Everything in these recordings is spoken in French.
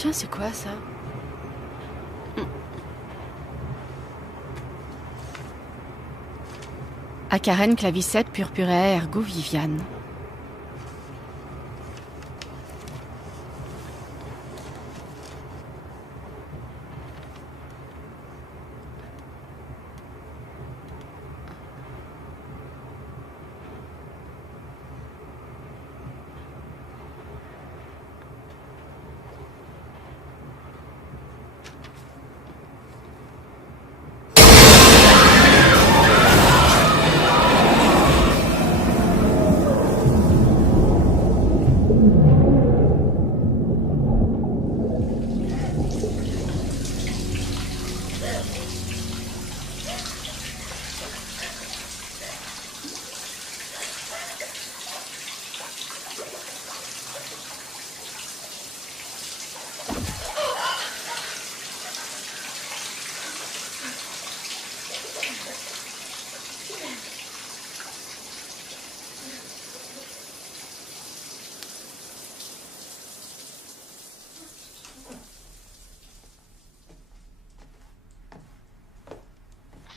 Tiens, c'est quoi ça? Acaren clavicette purpurea ergo Viviane.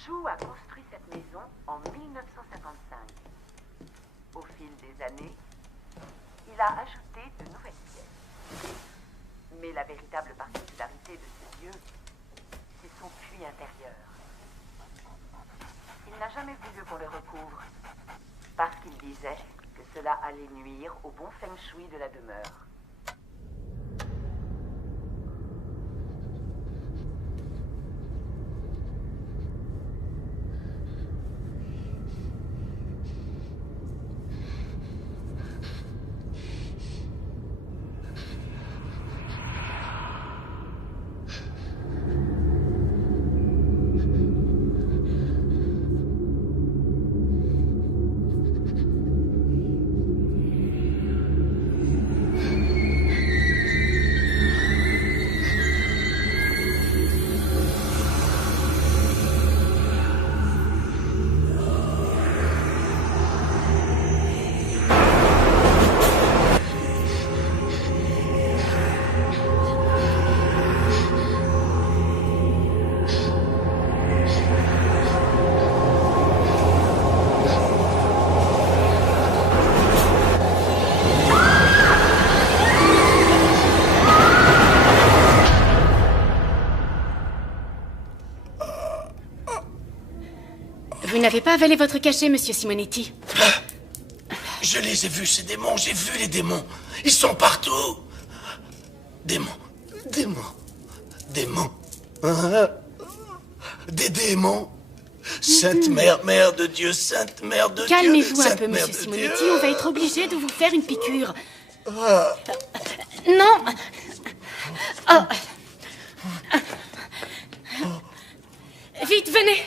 Chou a construit cette maison en 1955. Au fil des années, il a ajouté de nouvelles pièces. Mais la véritable particularité de ce lieu, c'est son puits intérieur. Il n'a jamais voulu qu'on le recouvre, parce qu'il disait que cela allait nuire au bon feng shui de la demeure. Vous n'avez pas avalé votre cachet, monsieur Simonetti. Je les ai vus, ces démons. J'ai vu les démons. Ils sont partout. Démons. Démons. Démons. Hein? Des démons. Sainte Mère, Mère de Dieu, Sainte Mère de Dieu. Calmez-vous un Sainte peu, Mère monsieur de Simonetti. Dieu. On va être obligé de vous faire une piqûre. Non. Oh. Vite, venez.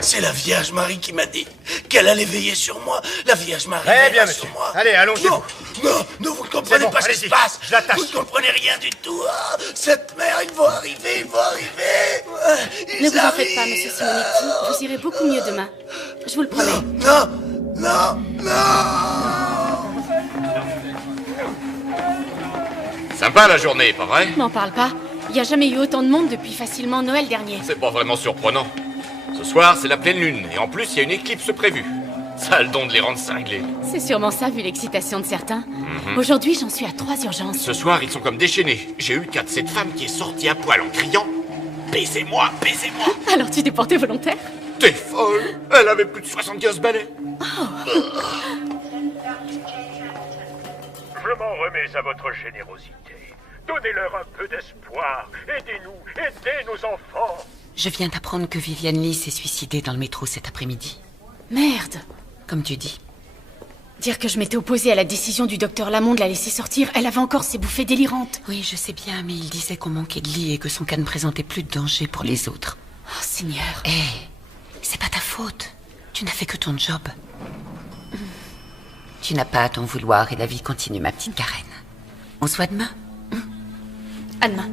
C'est la Vierge Marie qui m'a dit qu'elle allait veiller sur moi. La Vierge Marie Très bien, veillera sur monsieur. moi. Allez, allongez-vous. Non, vous ne comprenez bon, pas ce qui se allez-y. passe. Je l'attache. Vous ne comprenez rien du tout. Ah, cette mère, ils vont arriver. Ils Ne vous en arrivent. faites pas, monsieur Simonetti. Vous irez beaucoup mieux demain. Je vous le promets. Non. Sympa la journée, pas vrai? M'en parle pas. Il n'y a jamais eu autant de monde depuis facilement Noël dernier. C'est pas vraiment surprenant. Ce soir, c'est la pleine lune, et en plus, il y a une éclipse prévue. Ça a le don de les rendre cinglés. C'est sûrement ça, vu l'excitation de certains. Aujourd'hui, j'en suis à 3 urgences. Ce soir, ils sont comme déchaînés. J'ai eu le cas de cette femme qui est sortie à poil en criant « Baisez-moi, baisez-moi !» Alors tu t'es porté volontaire? T'es folle! Elle avait plus de 75 balais. Je m'en remets à votre générosité. Donnez-leur un peu d'espoir. Aidez-nous, aidez nos enfants. Je viens d'apprendre que Viviane Lee s'est suicidée dans le métro cet après-midi. Merde. Comme tu dis. Dire que je m'étais opposée à la décision du docteur Lamont de la laisser sortir, elle avait encore ses bouffées délirantes. Oui, je sais bien, mais il disait qu'on manquait de lit et que son cas ne présentait plus de danger pour les autres. Oh, Seigneur. Hé, c'est pas ta faute. Tu n'as fait que ton job. Tu n'as pas à t'en vouloir et la vie continue, ma petite Karen. On se voit demain? À demain.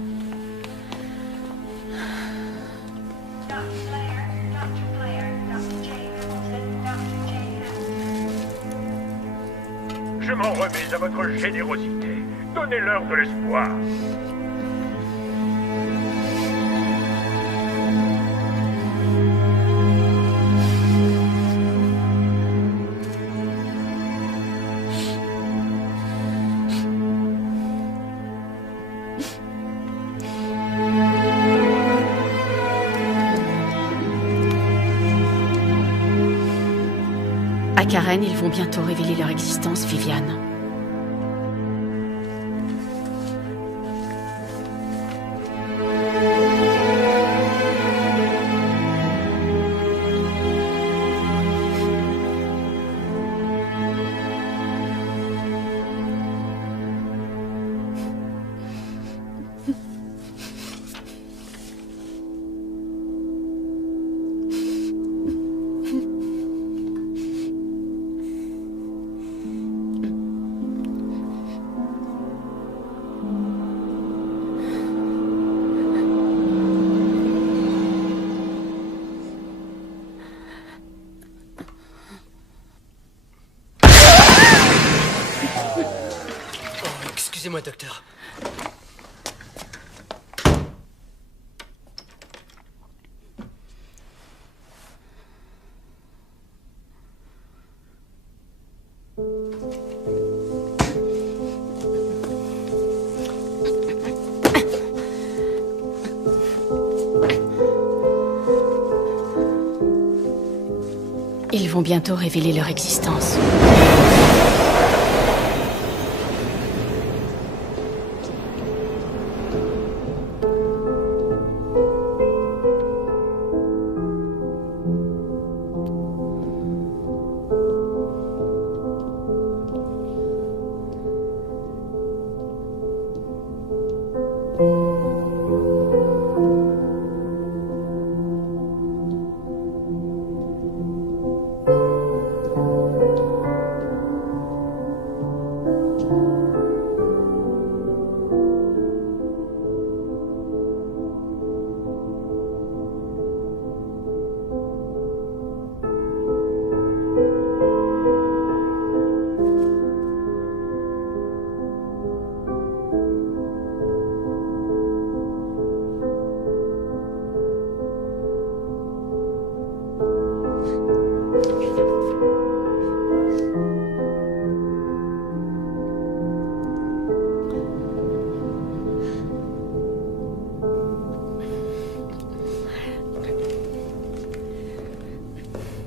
Je m'en remets à votre générosité. Donnez-leur de l'espoir. À Karen, ils vont bientôt révéler leur existence, Viviane. Excusez-moi, docteur. Ils vont bientôt révéler leur existence.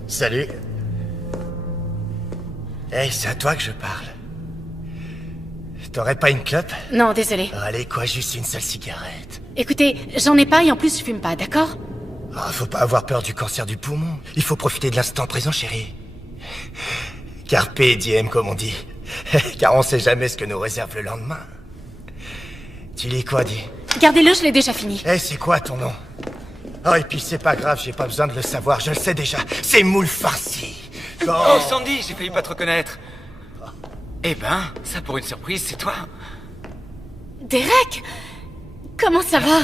Salut. Hey, c'est à toi que je parle. T'aurais pas une clope? Non, désolé. Allez, quoi, juste une seule cigarette. Écoutez, j'en ai pas et en plus je fume pas, d'accord? Oh, faut pas avoir peur du cancer du poumon. Il faut profiter de l'instant présent, chérie. Carpe diem, comme on dit. Car on sait jamais ce que nous réserve le lendemain. Tu lis quoi, dis? Gardez-le, je l'ai déjà fini. Eh, c'est quoi ton nom? Oh, et puis c'est pas grave, j'ai pas besoin de le savoir, je le sais déjà. C'est Moule Farci. Oh, Sandy, j'ai failli pas te reconnaître. Eh ben, ça pour une surprise, c'est toi. Derek! Comment ça va?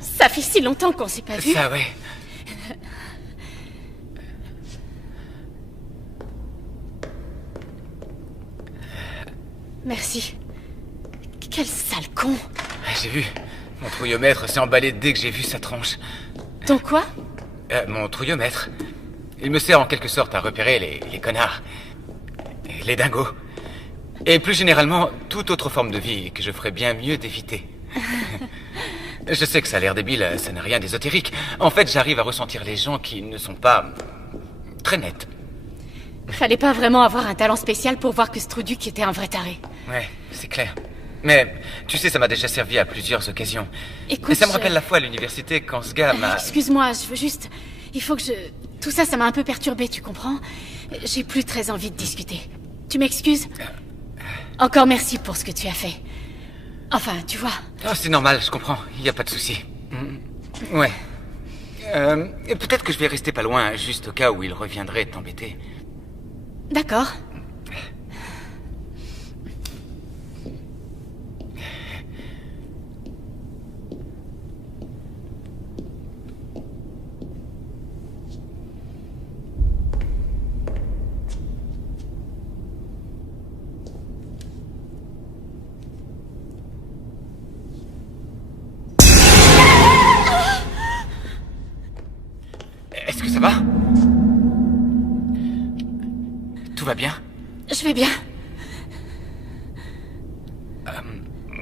Ça fait si longtemps qu'on s'est pas vu. Ça, ouais. Merci. Quel sale con. J'ai vu. Mon trouillomètre s'est emballé dès que j'ai vu sa tronche. Ton quoi? Mon trouillomètre. Il me sert en quelque sorte à repérer les connards. Les dingos. Et plus généralement, toute autre forme de vie que je ferais bien mieux d'éviter. Je sais que ça a l'air débile, ça n'a rien d'ésotérique. En fait, j'arrive à ressentir les gens qui ne sont pas très nets. Fallait pas vraiment avoir un talent spécial pour voir que Struduc était un vrai taré. Ouais, c'est clair. Mais, tu sais, ça m'a déjà servi à plusieurs occasions. Écoute, et ça me rappelle la fois à l'université quand ce gars m'a... Excuse-moi, je veux juste... Il faut que je... Tout ça, ça m'a un peu perturbé, tu comprends? J'ai plus très envie de discuter. Tu m'excuses? Encore merci pour ce que tu as fait. Enfin, tu vois... Oh, c'est normal, je comprends. Il n'y a pas de souci. Ouais. Et peut-être que je vais rester pas loin, juste au cas où il reviendrait t'embêter. D'accord. tout va bien? Je vais bien.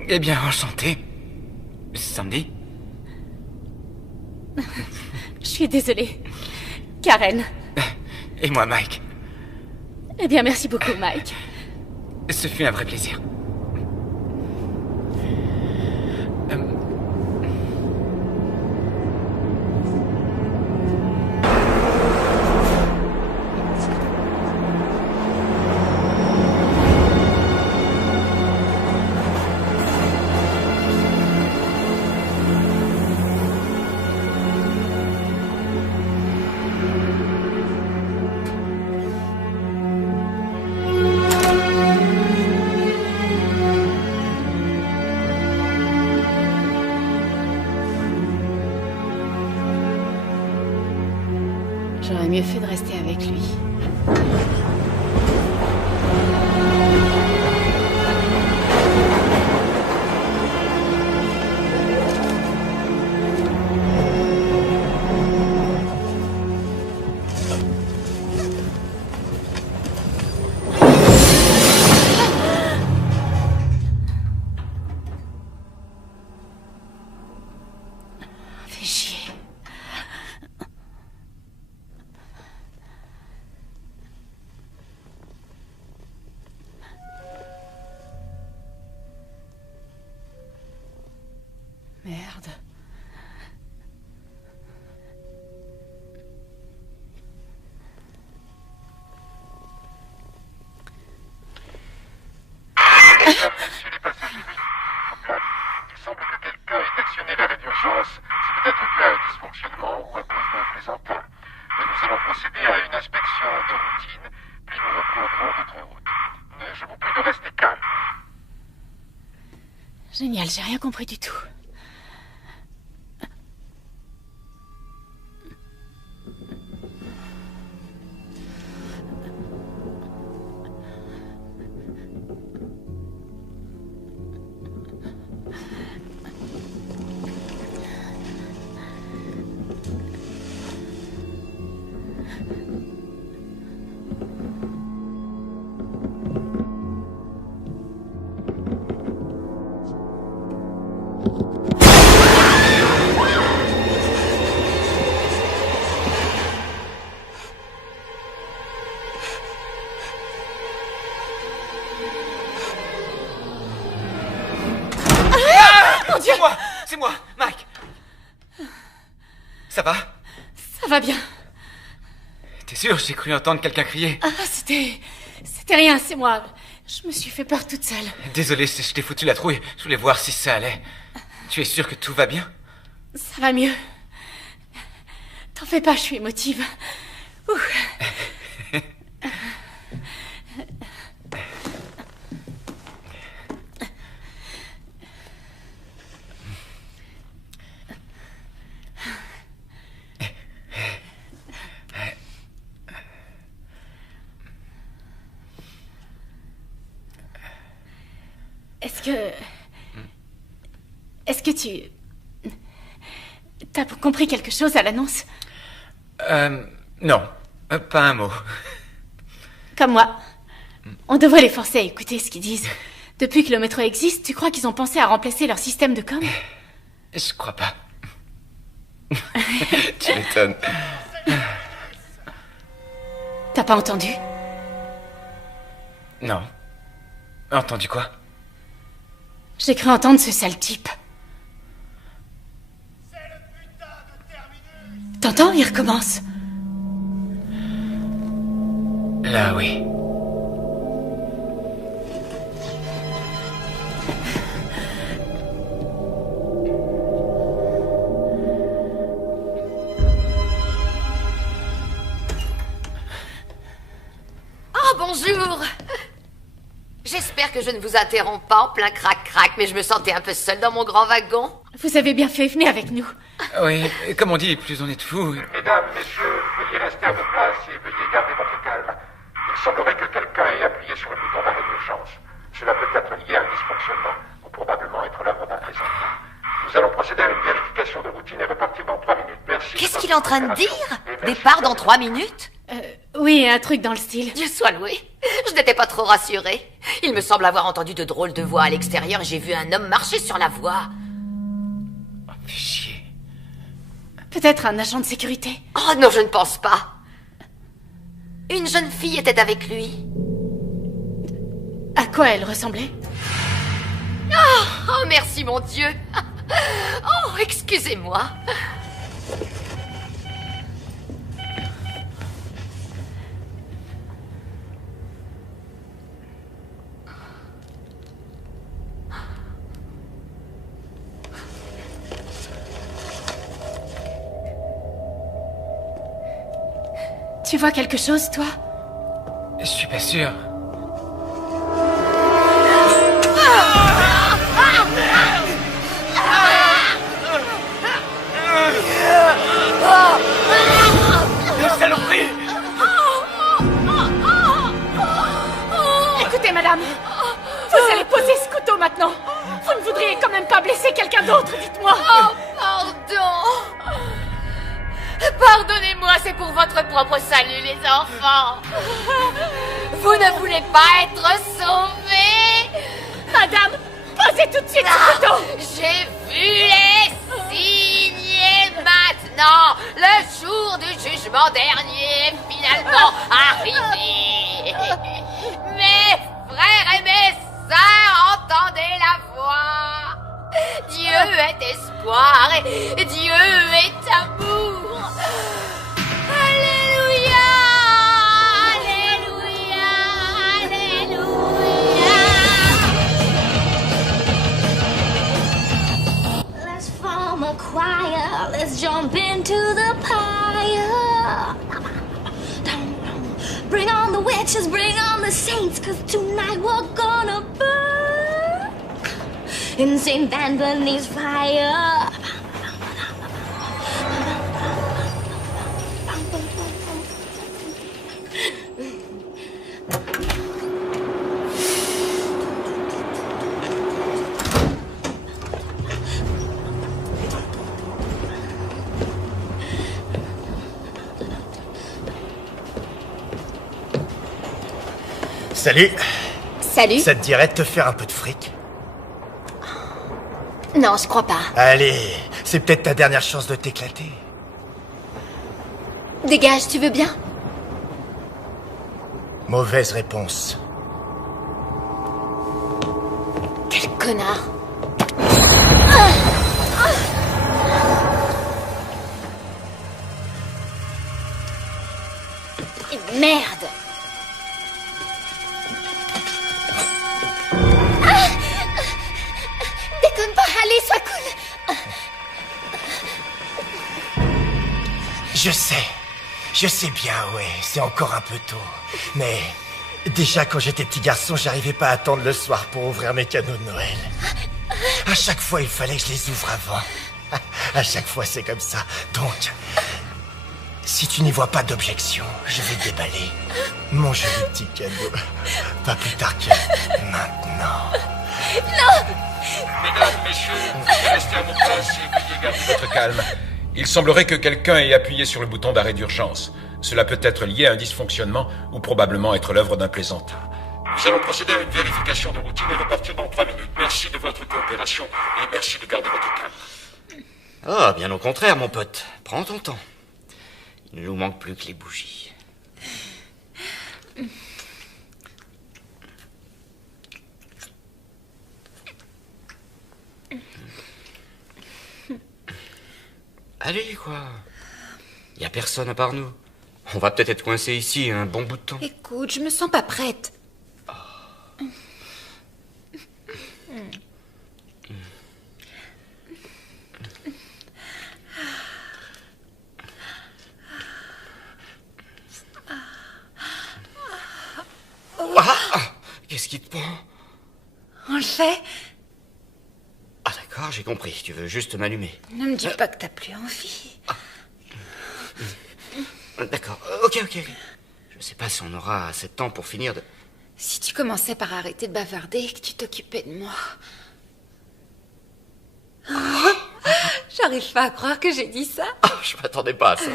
Eh bien, enchanté. Sandy? Je suis désolée. Karen. Et moi, Mike. Eh bien, merci beaucoup, Mike. Ce fut un vrai plaisir. J'aurais mieux fait de rester avec lui. Fais chier. Merde. Il semble que quelqu'un ait actionné l'arrêt d'urgence. C'est peut-être dû à un dysfonctionnement ou un besoin présentant. Mais nous allons procéder à une inspection de routine, puis nous reprendrons notre route. Je vous prie de rester calme. Génial, j'ai rien compris du tout. C'est moi, Mike. Ça va? Ça va bien. T'es sûr? J'ai cru entendre quelqu'un crier. Ah, c'était rien, c'est moi. Je me suis fait peur toute seule. Désolé, je t'ai foutu la trouille. Je voulais voir si ça allait. Tu es sûr que tout va bien? Ça va mieux. T'en fais pas, je suis émotive. Ouh. Est-ce que tu... T'as compris quelque chose à l'annonce? Non. Pas un mot. Comme moi. On devrait les forcer à écouter ce qu'ils disent. Depuis que le métro existe, tu crois qu'ils ont pensé à remplacer leur système de com? Je crois pas. Tu m'étonnes. T'as pas entendu? Non. Entendu quoi? J'ai cru entendre ce sale type. T'entends? Il recommence. Là, oui. Oh, bonjour! J'espère que je ne vous interromps pas en plein crac-crac, mais je me sentais un peu seule dans mon grand wagon. Vous avez bien fait, venez avec nous. Oui, comme on dit, plus on est de fous. Mesdames, messieurs, veuillez rester à vos places et veuillez garder votre calme. Il semblerait que quelqu'un ait appuyé sur le bouton d'arrêt d'urgence. Cela peut être lié à un dysfonctionnement, ou probablement être l'œuvre d'un présentement. Nous allons procéder à une vérification de routine et repartir dans 3 minutes. Merci. Qu'est-ce qu'il est en train de dire? Départ dans 3 minutes? Oui, un truc dans le style. Dieu soit loué. Je n'étais pas trop rassurée. Il me semble avoir entendu de drôles de voix à l'extérieur et j'ai vu un homme marcher sur la voie. Oh, fais chier. Peut-être un agent de sécurité. Oh non, je ne pense pas. Une jeune fille était avec lui. À quoi elle ressemblait? Oh, merci mon Dieu. Oh, excusez-moi. Tu vois quelque chose, toi? Je suis pas sûr. Saloperie! Écoutez, madame, vous allez poser ce couteau maintenant. Vous ne voudriez quand même pas blesser quelqu'un d'autre, dites-moi. Oh, pardon. Pardonnez-moi, c'est pour votre propre salut, les enfants. Vous ne voulez pas être sauvés? Madame, posez tout de suite ce couteau. J'ai vu les signes et maintenant, le jour du jugement dernier est finalement arrivé. Mes frères et mes sœurs, entendez la voix. Dieu est espoir et Dieu est amour. Alléluia, Alléluia, Alléluia. Let's form a choir, let's jump into the pyre. Bring on the witches, bring on the saints, 'cause tonight we're gonna burn in St. Anthony's fire. Salut. Salut. Ça te dirait de te faire un peu de fric? Non, je crois pas. Allez, c'est peut-être ta dernière chance de t'éclater. Dégage, tu veux bien? Mauvaise réponse. Quel connard. Et merde. Déconne pas, allez, sois cool. Je sais bien, ouais, c'est encore un peu tôt. Mais déjà quand j'étais petit garçon, j'arrivais pas à attendre le soir pour ouvrir mes cadeaux de Noël. À chaque fois, il fallait que je les ouvre avant. À chaque fois, c'est comme ça. Donc, si tu n'y vois pas d'objection, je vais déballer mon joli petit cadeau. Pas plus tard que maintenant. Mesdames, messieurs, restez à vos places et veuillez garder votre calme. Il semblerait que quelqu'un ait appuyé sur le bouton d'arrêt d'urgence. Cela peut être lié à un dysfonctionnement ou probablement être l'œuvre d'un plaisantin. Nous allons procéder à une vérification de routine et repartir dans 3 minutes. Merci de votre coopération et merci de garder votre calme. Ah, bien au contraire, mon pote. Prends ton temps. Il ne nous manque plus que les bougies. Allez, quoi. Y a personne à part nous. On va peut-être être coincés ici un bon bout de temps. Écoute, je me sens pas prête. Qu'est-ce qui te prend? On le fait? Ah d'accord, j'ai compris. Tu veux juste m'allumer. Ne me dis pas que t'as plus envie. D'accord, ok. Je sais pas si on aura assez de temps pour finir de... Si tu commençais par arrêter de bavarder et que tu t'occupais de moi. J'arrive pas à croire que j'ai dit ça. Je m'attendais pas à ça.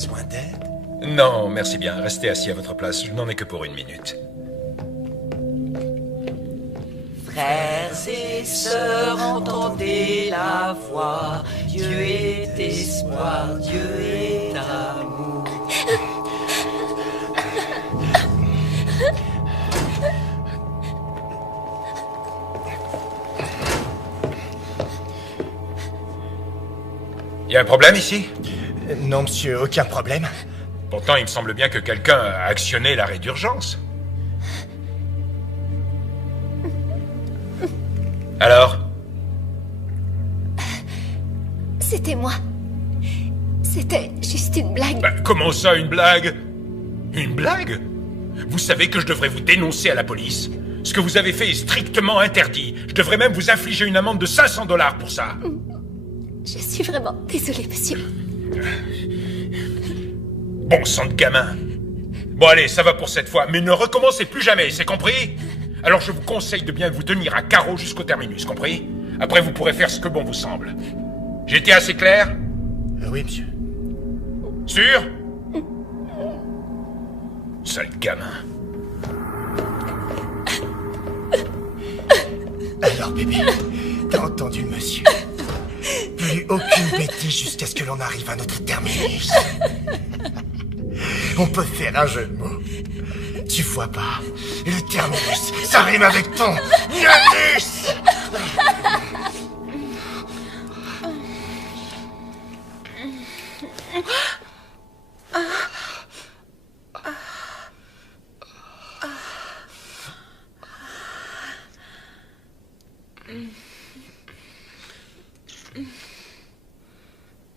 besoin d'aide? Non, merci bien. Restez assis à votre place. Je n'en ai que pour 1 minute. Frères et sœurs, entendez la voix. Dieu est espoir, Dieu est amour. Y a un problème ici? Non, monsieur, aucun problème. Pourtant, il me semble bien que quelqu'un a actionné l'arrêt d'urgence. Alors? C'était moi. C'était juste une blague. Bah, comment ça, une blague? Une blague? Vous savez que je devrais vous dénoncer à la police. Ce que vous avez fait est strictement interdit. Je devrais même vous infliger une amende de $500 pour ça. Je suis vraiment désolée, monsieur. Bon sang de gamin. Bon allez, ça va pour cette fois, mais ne recommencez plus jamais, c'est compris? Alors je vous conseille de bien vous tenir à carreau jusqu'au terminus, compris? Après vous pourrez faire ce que bon vous semble. J'ai été assez clair? Oui, monsieur. Sûr? Sale gamin. Alors bébé, t'as entendu le monsieur? Plus aucune bêtise jusqu'à ce que l'on arrive à notre terminus. On peut faire un jeu de mots. Tu vois pas, le terminus, ça rime avec ton anus.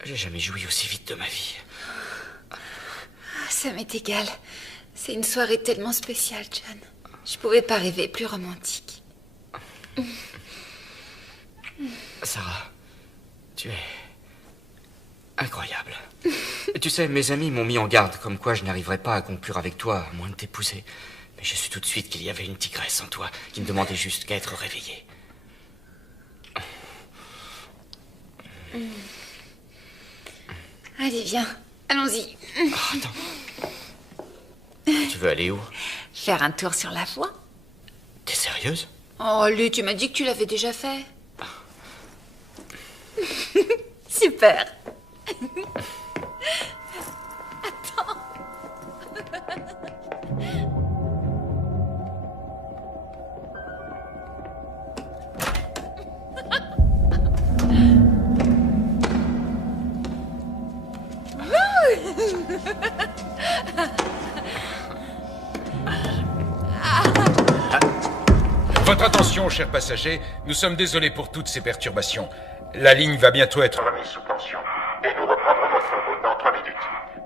J'ai jamais joui aussi vite de ma vie. Ça m'est égal. C'est une soirée tellement spéciale, John. Je pouvais pas rêver plus romantique. Sarah, tu es incroyable. Tu sais, mes amis m'ont mis en garde, comme quoi je n'arriverais pas à conclure avec toi, à moins de t'épouser. Mais j'ai su tout de suite qu'il y avait une tigresse en toi, qui ne demandait juste qu'à être réveillée. Allez, viens. Allons-y. Oh, attends. Tu veux aller où? Faire un tour sur la voie. T'es sérieuse? Oh, Lu, tu m'as dit que tu l'avais déjà fait. Super. Attends. Votre attention, chers passagers, nous sommes désolés pour toutes ces perturbations. La ligne va bientôt être remise sous tension. Et nous reprendrons notre route dans 3 minutes.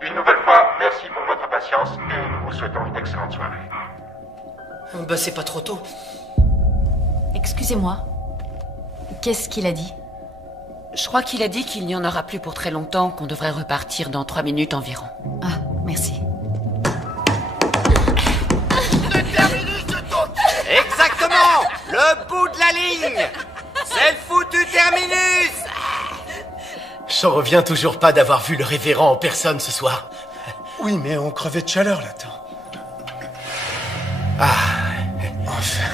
Une nouvelle fois, merci pour votre patience et nous vous souhaitons une excellente soirée. Bah c'est pas trop tôt. Excusez-moi. Qu'est-ce qu'il a dit? Je crois qu'il a dit qu'il n'y en aura plus pour très longtemps, qu'on devrait repartir dans 3 minutes environ. Ah, merci. Exactement! Le bout de la ligne! C'est le foutu terminus! J'en reviens toujours pas d'avoir vu le révérend en personne ce soir. Oui, mais on crevait de chaleur là-dedans. Ah, enfin.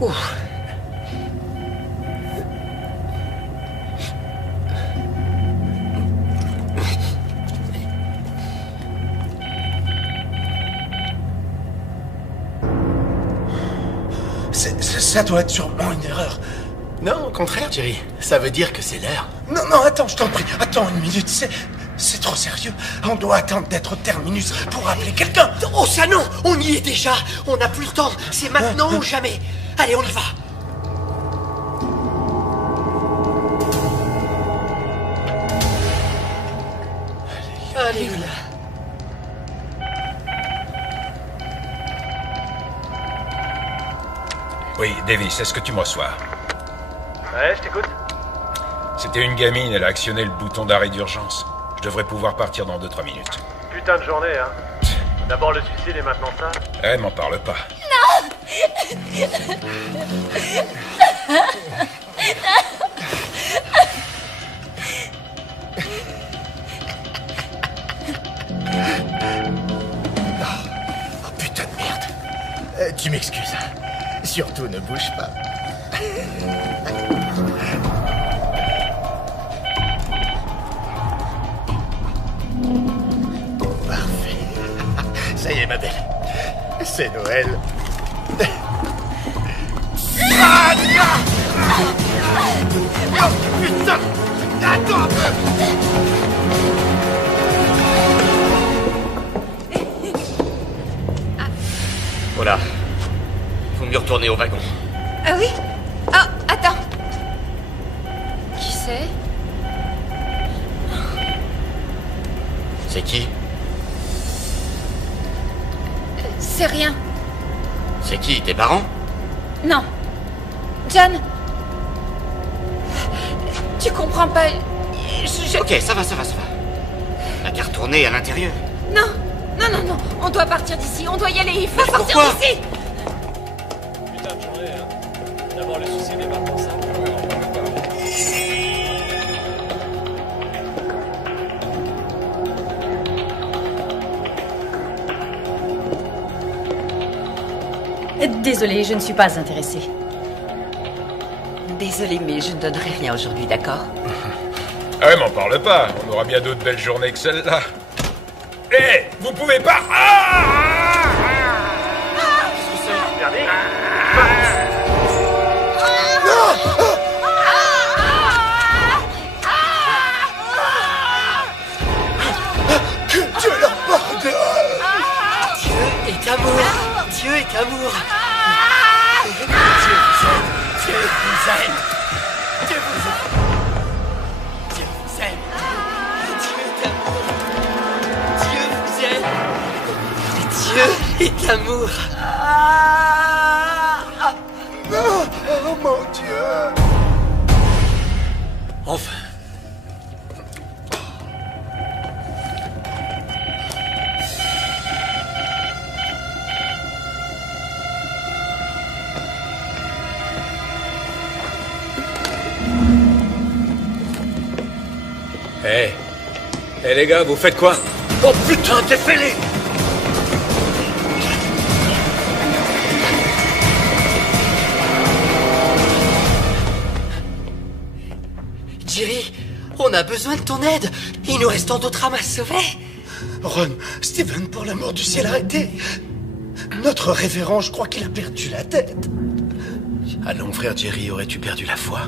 Ouf. Ça doit être sûrement une erreur. Non, au contraire, Jerry. Ça veut dire que c'est l'heure. Non, attends, je t'en prie. Attends 1 minute, c'est trop sérieux. On doit attendre d'être au terminus pour appeler quelqu'un. Oh ça non, on y est déjà. On n'a plus le temps. C'est maintenant ou jamais. Allez, on y va. Alléluia. Oui, Davis, est-ce que tu me reçois? Ouais, je t'écoute. C'était une gamine, elle a actionné le bouton d'arrêt d'urgence. Je devrais pouvoir partir dans 2-3 minutes. Putain de journée, hein. D'abord le suicide et maintenant ça. Eh, m'en parle pas. Tu m'excuses. Surtout, ne bouge pas. Parfait. Ça y est, ma belle. C'est Noël. Ah, oh, putain! Attends un peu! Voilà. Faut mieux retourner au wagon. Ah oui? Ah, attends. Qui c'est? C'est qui? C'est rien. C'est qui? Tes parents? Non. John. Tu comprends pas. Ok, ça va. T'as qu'à retourner à l'intérieur. Non. On doit partir d'ici. On doit y aller. Il faut sortir pourquoi d'ici. Putain de journée, hein. D'abord le souci des maintenant ça. Désolée, je ne suis pas intéressée. Désolée, mais je ne donnerai rien aujourd'hui, d'accord? Ah ouais, m'en parle pas. On aura bien d'autres belles journées que celle-là. Hé, vous pouvez pas... Que Dieu leur pardonne! Dieu est amour. Dieu est amour. Dieu vous aime. Dieu vous aime. Dieu vous aime. Dieu est amour. Dieu vous aime. Dieu est amour. Oh mon Dieu! Enfin. Hé les gars, vous faites quoi? Oh putain, t'es fêlé! Jerry, on a besoin de ton aide. Il nous reste tant d'autres âmes à sauver. Ron, Steven, pour l'amour du ciel, arrêtez! Notre révérend, je crois qu'il a perdu la tête. Allons, frère Jerry, aurais-tu perdu la foi?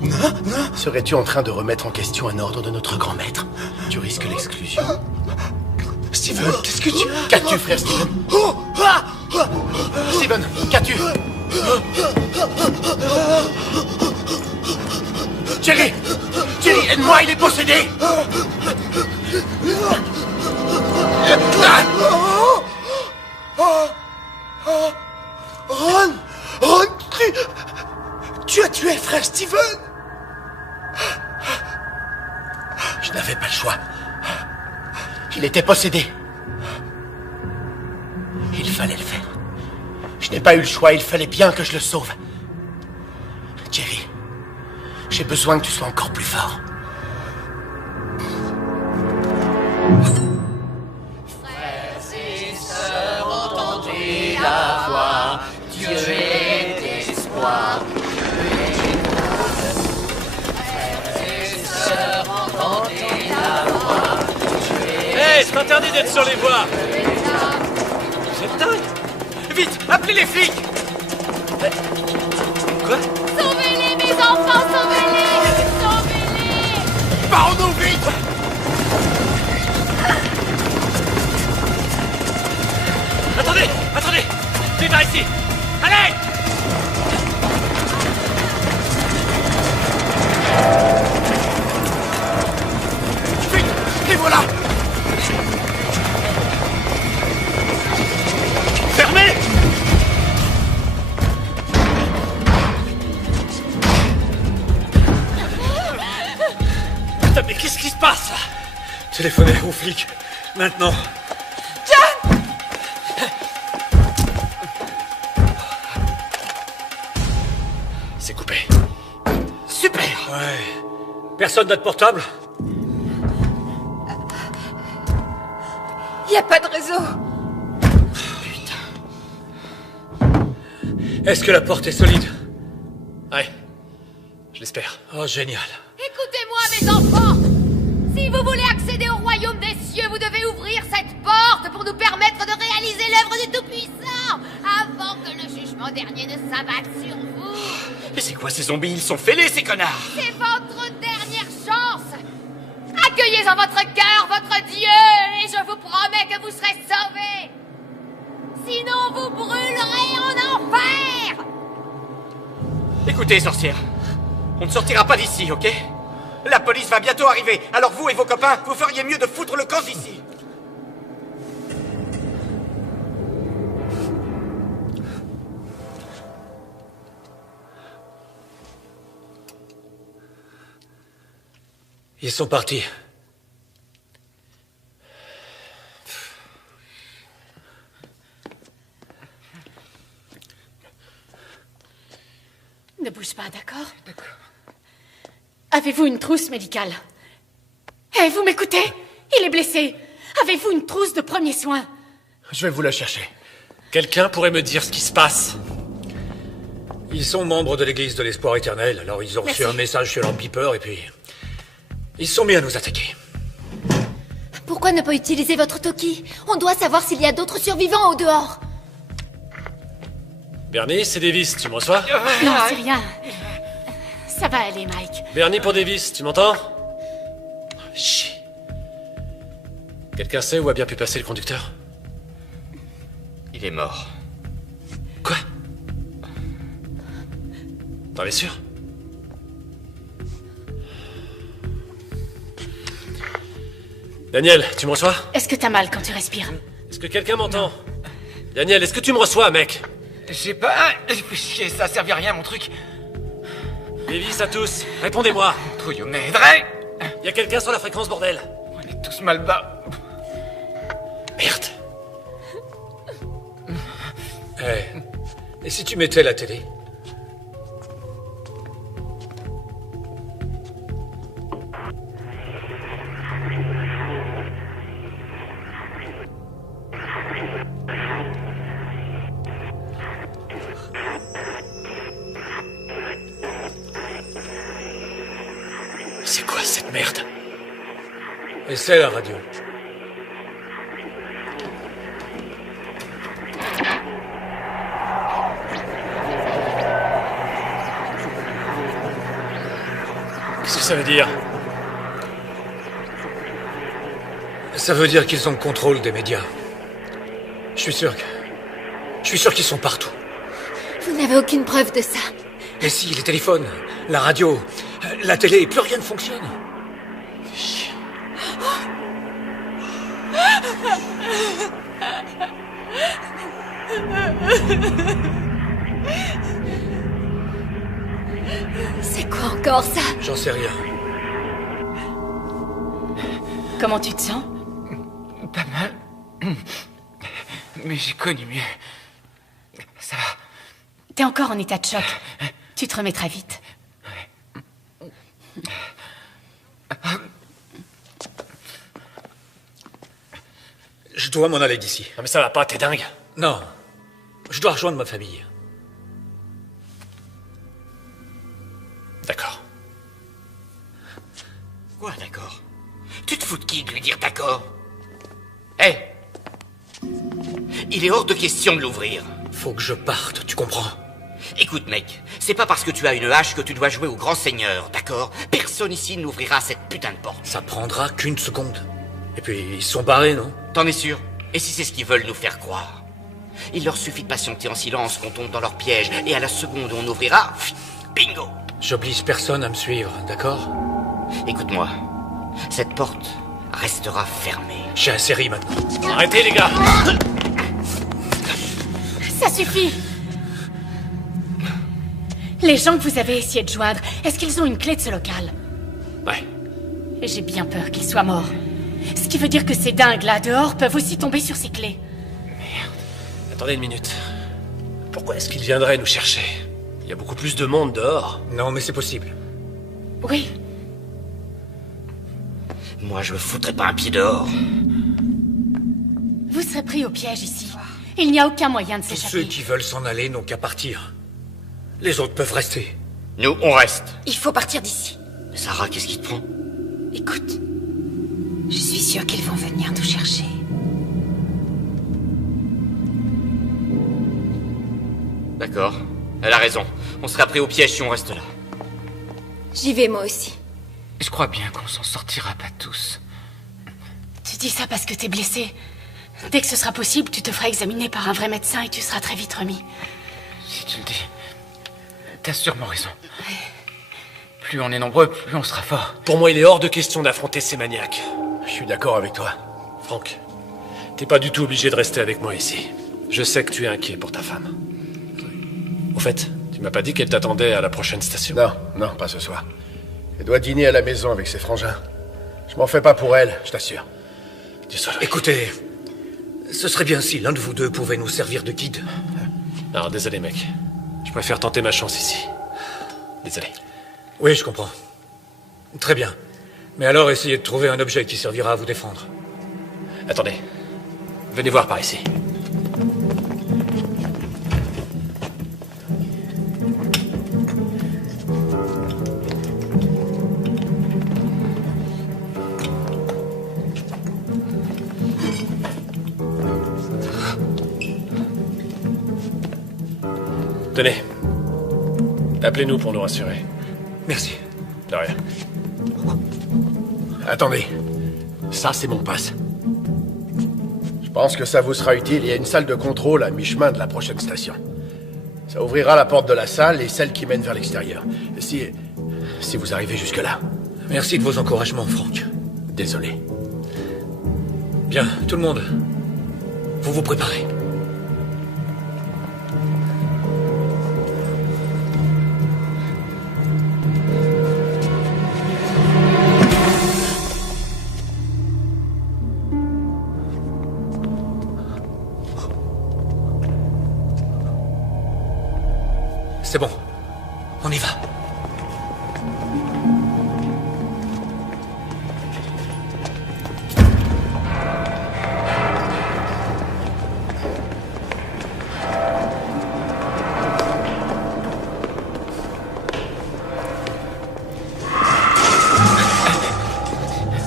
Non. Serais-tu en train de remettre en question un ordre de notre grand maître? Tu risques l'exclusion. Steven, qu'est-ce que tu... Qu'as-tu, frère Steven? Steven, qu'as-tu? Jerry, aide-moi, il est possédé! Ron, tu as tué frère Steven! Je n'avais pas le choix. Il était possédé. Il fallait le faire. Je n'ai pas eu le choix, il fallait bien que je le sauve. Jerry, j'ai besoin que tu sois encore plus fort. Frères et sœurs, entendez la voix. Dieu est d'espoir. Hé, c'est interdit d'être sur les voies! Vous êtes dingue! Vite, appelez les flics! Quoi? Sauvez-les, mes enfants, sauvez-les! Sauvez-les! Parons-nous vite! Attendez! Vite par ici! Allez! Vite! Les voilà! Fermez! Putain, mais qu'est-ce qui se passe là? Téléphonez aux flics, maintenant. John! C'est coupé. Super! Ouais. Personne n'a de portable? Y a pas de réseau. Est-ce que la porte est solide? Ouais. Je l'espère. Oh, génial. Écoutez-moi, mes enfants. Si vous voulez accéder au royaume des cieux, vous devez ouvrir cette porte pour nous permettre de réaliser l'œuvre du Tout-Puissant avant que le jugement dernier ne s'abatte sur vous. Mais c'est quoi ces zombies? Ils sont fêlés, ces connards! C'est votre dernière chance. Accueillez en votre cœur votre Dieu et je vous promets que vous serez sauvés. Sinon, vous brûlerez en enfer. Écoutez, sorcière, on ne sortira pas d'ici, ok? La police va bientôt arriver, alors vous et vos copains, vous feriez mieux de foutre le camp d'ici. Ils sont partis. Ne bouge pas, d'accord? D'accord. Avez-vous une trousse médicale? Eh, vous m'écoutez? Il est blessé. Avez-vous une trousse de premiers soins? Je vais vous la chercher. Quelqu'un pourrait me dire ce qui se passe? Ils sont membres de l'église de l'espoir éternel, alors ils ont reçu un message sur leur beeper et puis... ils se sont mis à nous attaquer. Pourquoi ne pas utiliser votre Toki? On doit savoir s'il y a d'autres survivants au dehors. Bernie, c'est Davis, tu me reçois? Non, c'est rien. Ça va aller, Mike. Bernie pour Davis, tu m'entends? Chut. Quelqu'un sait où a bien pu passer le conducteur? Il est mort. Quoi? T'en es sûr? Daniel, tu me reçois? Est-ce que t'as mal quand tu respires? Est-ce que quelqu'un m'entend? Daniel, est-ce que tu me reçois, mec? J'ai pas... Chier, ça servait à rien, mon truc. Davis à tous, répondez-moi. Trouillon m'aiderait. Y a quelqu'un sur la fréquence, bordel? On est tous mal bas. Merde. Et si tu mettais la télé? C'est quoi cette merde? Et c'est la radio. Qu'est-ce que ça veut dire? Ça veut dire qu'ils ont le contrôle des médias. Je suis sûr qu'ils sont partout. Vous n'avez aucune preuve de ça. Mais si, les téléphones, la radio, la télé, plus rien ne fonctionne. C'est quoi encore ça? J'en sais rien. Comment tu te sens? Pas mal. Mais j'ai connu mieux. Ça va. T'es encore en état de choc. Tu te remettras vite. Je dois m'en aller d'ici. Non mais ça va pas, t'es dingue. Non. Je dois rejoindre ma famille. D'accord. Quoi, d'accord? Tu te fous de qui de lui dire d'accord? Hé! Il est hors de question de l'ouvrir. Faut que je parte, tu comprends? Écoute, mec, c'est pas parce que tu as une hache que tu dois jouer au grand seigneur, d'accord? Personne ici n'ouvrira cette putain de porte. Ça prendra qu'une seconde. Et puis, ils sont barrés, non? T'en es sûr? Et si c'est ce qu'ils veulent nous faire croire? Il leur suffit de patienter en silence qu'on tombe dans leur piège, et à la seconde où on ouvrira, bingo! J'oblige personne à me suivre, d'accord? Écoute-moi, cette porte restera fermée. J'ai un série maintenant. Arrêtez, les gars! Ça suffit! Les gens que vous avez essayé de joindre, est-ce qu'ils ont une clé de ce local? Ouais. J'ai bien peur qu'ils soient morts. Ce qui veut dire que ces dingues là dehors peuvent aussi tomber sur ces clés. Merde. Attendez une minute. Pourquoi est-ce qu'ils viendraient nous chercher? Il y a beaucoup plus de monde dehors. Non, mais c'est possible. Oui. Moi, je me foutrais pas un pied dehors. Vous serez pris au piège ici. Il n'y a aucun moyen de Tous s'échapper. ceux qui veulent s'en aller n'ont qu'à partir. Les autres peuvent rester. Nous, on reste. Il faut partir d'ici. Sarah, qu'est-ce qui te prend? Écoute, je suis sûre qu'ils vont venir nous chercher. D'accord. Elle a raison. On sera pris au piège si on reste là. J'y vais moi aussi. Je crois bien qu'on s'en sortira pas tous. Tu dis ça parce que t'es blessé. Dès que ce sera possible, tu te feras examiner par un vrai médecin et tu seras très vite remis. Si tu le dis, t'as sûrement raison. Plus on est nombreux, plus on sera fort. Pour moi, il est hors de question d'affronter ces maniaques. Je suis d'accord avec toi. Franck, t'es pas du tout obligé de rester avec moi ici. Je sais que tu es inquiet pour ta femme. Au fait, tu m'as pas dit qu'elle t'attendait à la prochaine station? Non, pas ce soir. Elle doit dîner à la maison avec ses frangins. Je m'en fais pas pour elle, je t'assure. Désolé. Écoutez, ce serait bien si l'un de vous deux pouvait nous servir de guide. Alors, désolé, mec. Je préfère tenter ma chance ici. Désolé. Oui, je comprends. Très bien. Mais alors, essayez de trouver un objet qui servira à vous défendre. Attendez. Venez voir par ici. Tenez. Appelez-nous pour nous rassurer. Merci. De rien. Attendez. Ça, c'est mon passe. Je pense que ça vous sera utile. Il y a une salle de contrôle à mi-chemin de la prochaine station. Ça ouvrira la porte de la salle et celle qui mène vers l'extérieur. Si vous arrivez jusque-là. Merci de vos encouragements, Franck. Désolé. Bien, tout le monde. Vous vous préparez. C'est bon. On y va.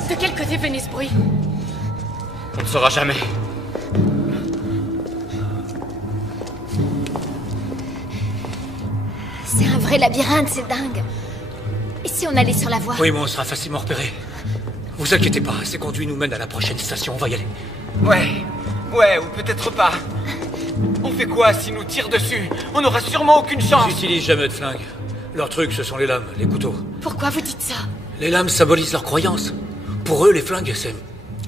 De quel côté venait ce bruit? On ne saura jamais. C'est un vrai labyrinthe, c'est dingue. Et si on allait sur la voie? Oui, mais on sera facilement repéré. Vous inquiétez pas, ces conduits nous mènent à la prochaine station, on va y aller. Ouais, ou peut-être pas. On fait quoi s'ils nous tirent dessus? On n'aura sûrement aucune chance. Ils n'utilisent jamais de flingue. Leur truc, ce sont les lames, les couteaux. Pourquoi vous dites ça? Les lames symbolisent leurs croyances. Pour eux, les flingues, c'est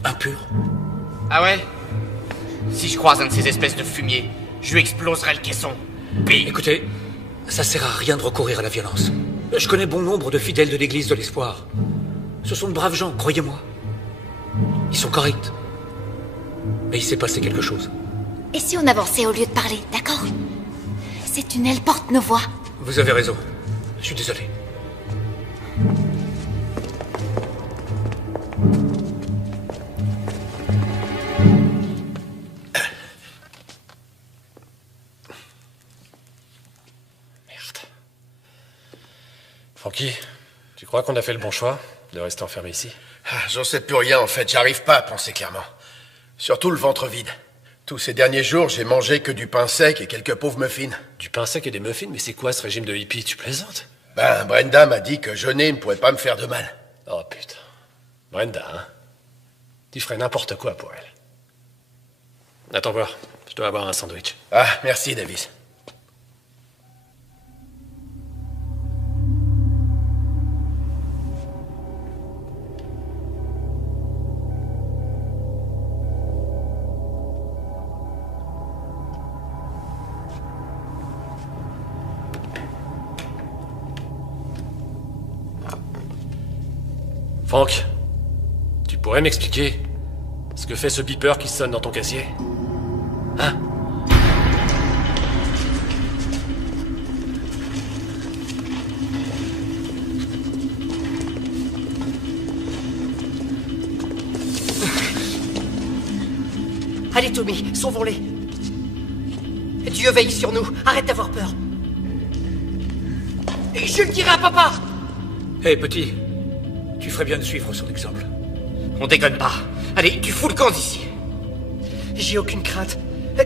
impur. Ah ouais? Si je croise un de ces espèces de fumier, je lui exploserai le caisson. Bing! Écoutez, ça sert à rien de recourir à la violence. Je connais bon nombre de fidèles de l'église de l'espoir. Ce sont de braves gens, croyez-moi. Ils sont corrects. Mais il s'est passé quelque chose. Et si on avançait au lieu de parler, d'accord? Ces tunnels portent nos voix. Vous avez raison. Je suis désolé. Francky, tu crois qu'on a fait le bon choix de rester enfermé ici? J'en sais plus rien en fait, j'arrive pas à penser clairement. Surtout le ventre vide. Tous ces derniers jours, j'ai mangé que du pain sec et quelques pauvres muffins. Du pain sec et des muffins? Mais c'est quoi ce régime de hippie? Tu plaisantes? Ben, Brenda m'a dit que jeûner ne pouvait pas me faire de mal. Oh putain. Brenda, hein? Tu ferais n'importe quoi pour elle. Attends voir, je dois avoir un sandwich. Ah, merci Davis. Franck, tu pourrais m'expliquer ce que fait ce beeper qui sonne dans ton casier? Hein? Allez, Tommy, sauvons-les. Dieu veille sur nous. Arrête d'avoir peur. Et je le dirai à papa. Hé, petit, tu ferais bien de suivre son exemple. On déconne pas. Allez, tu fous le camp d'ici. J'ai aucune crainte,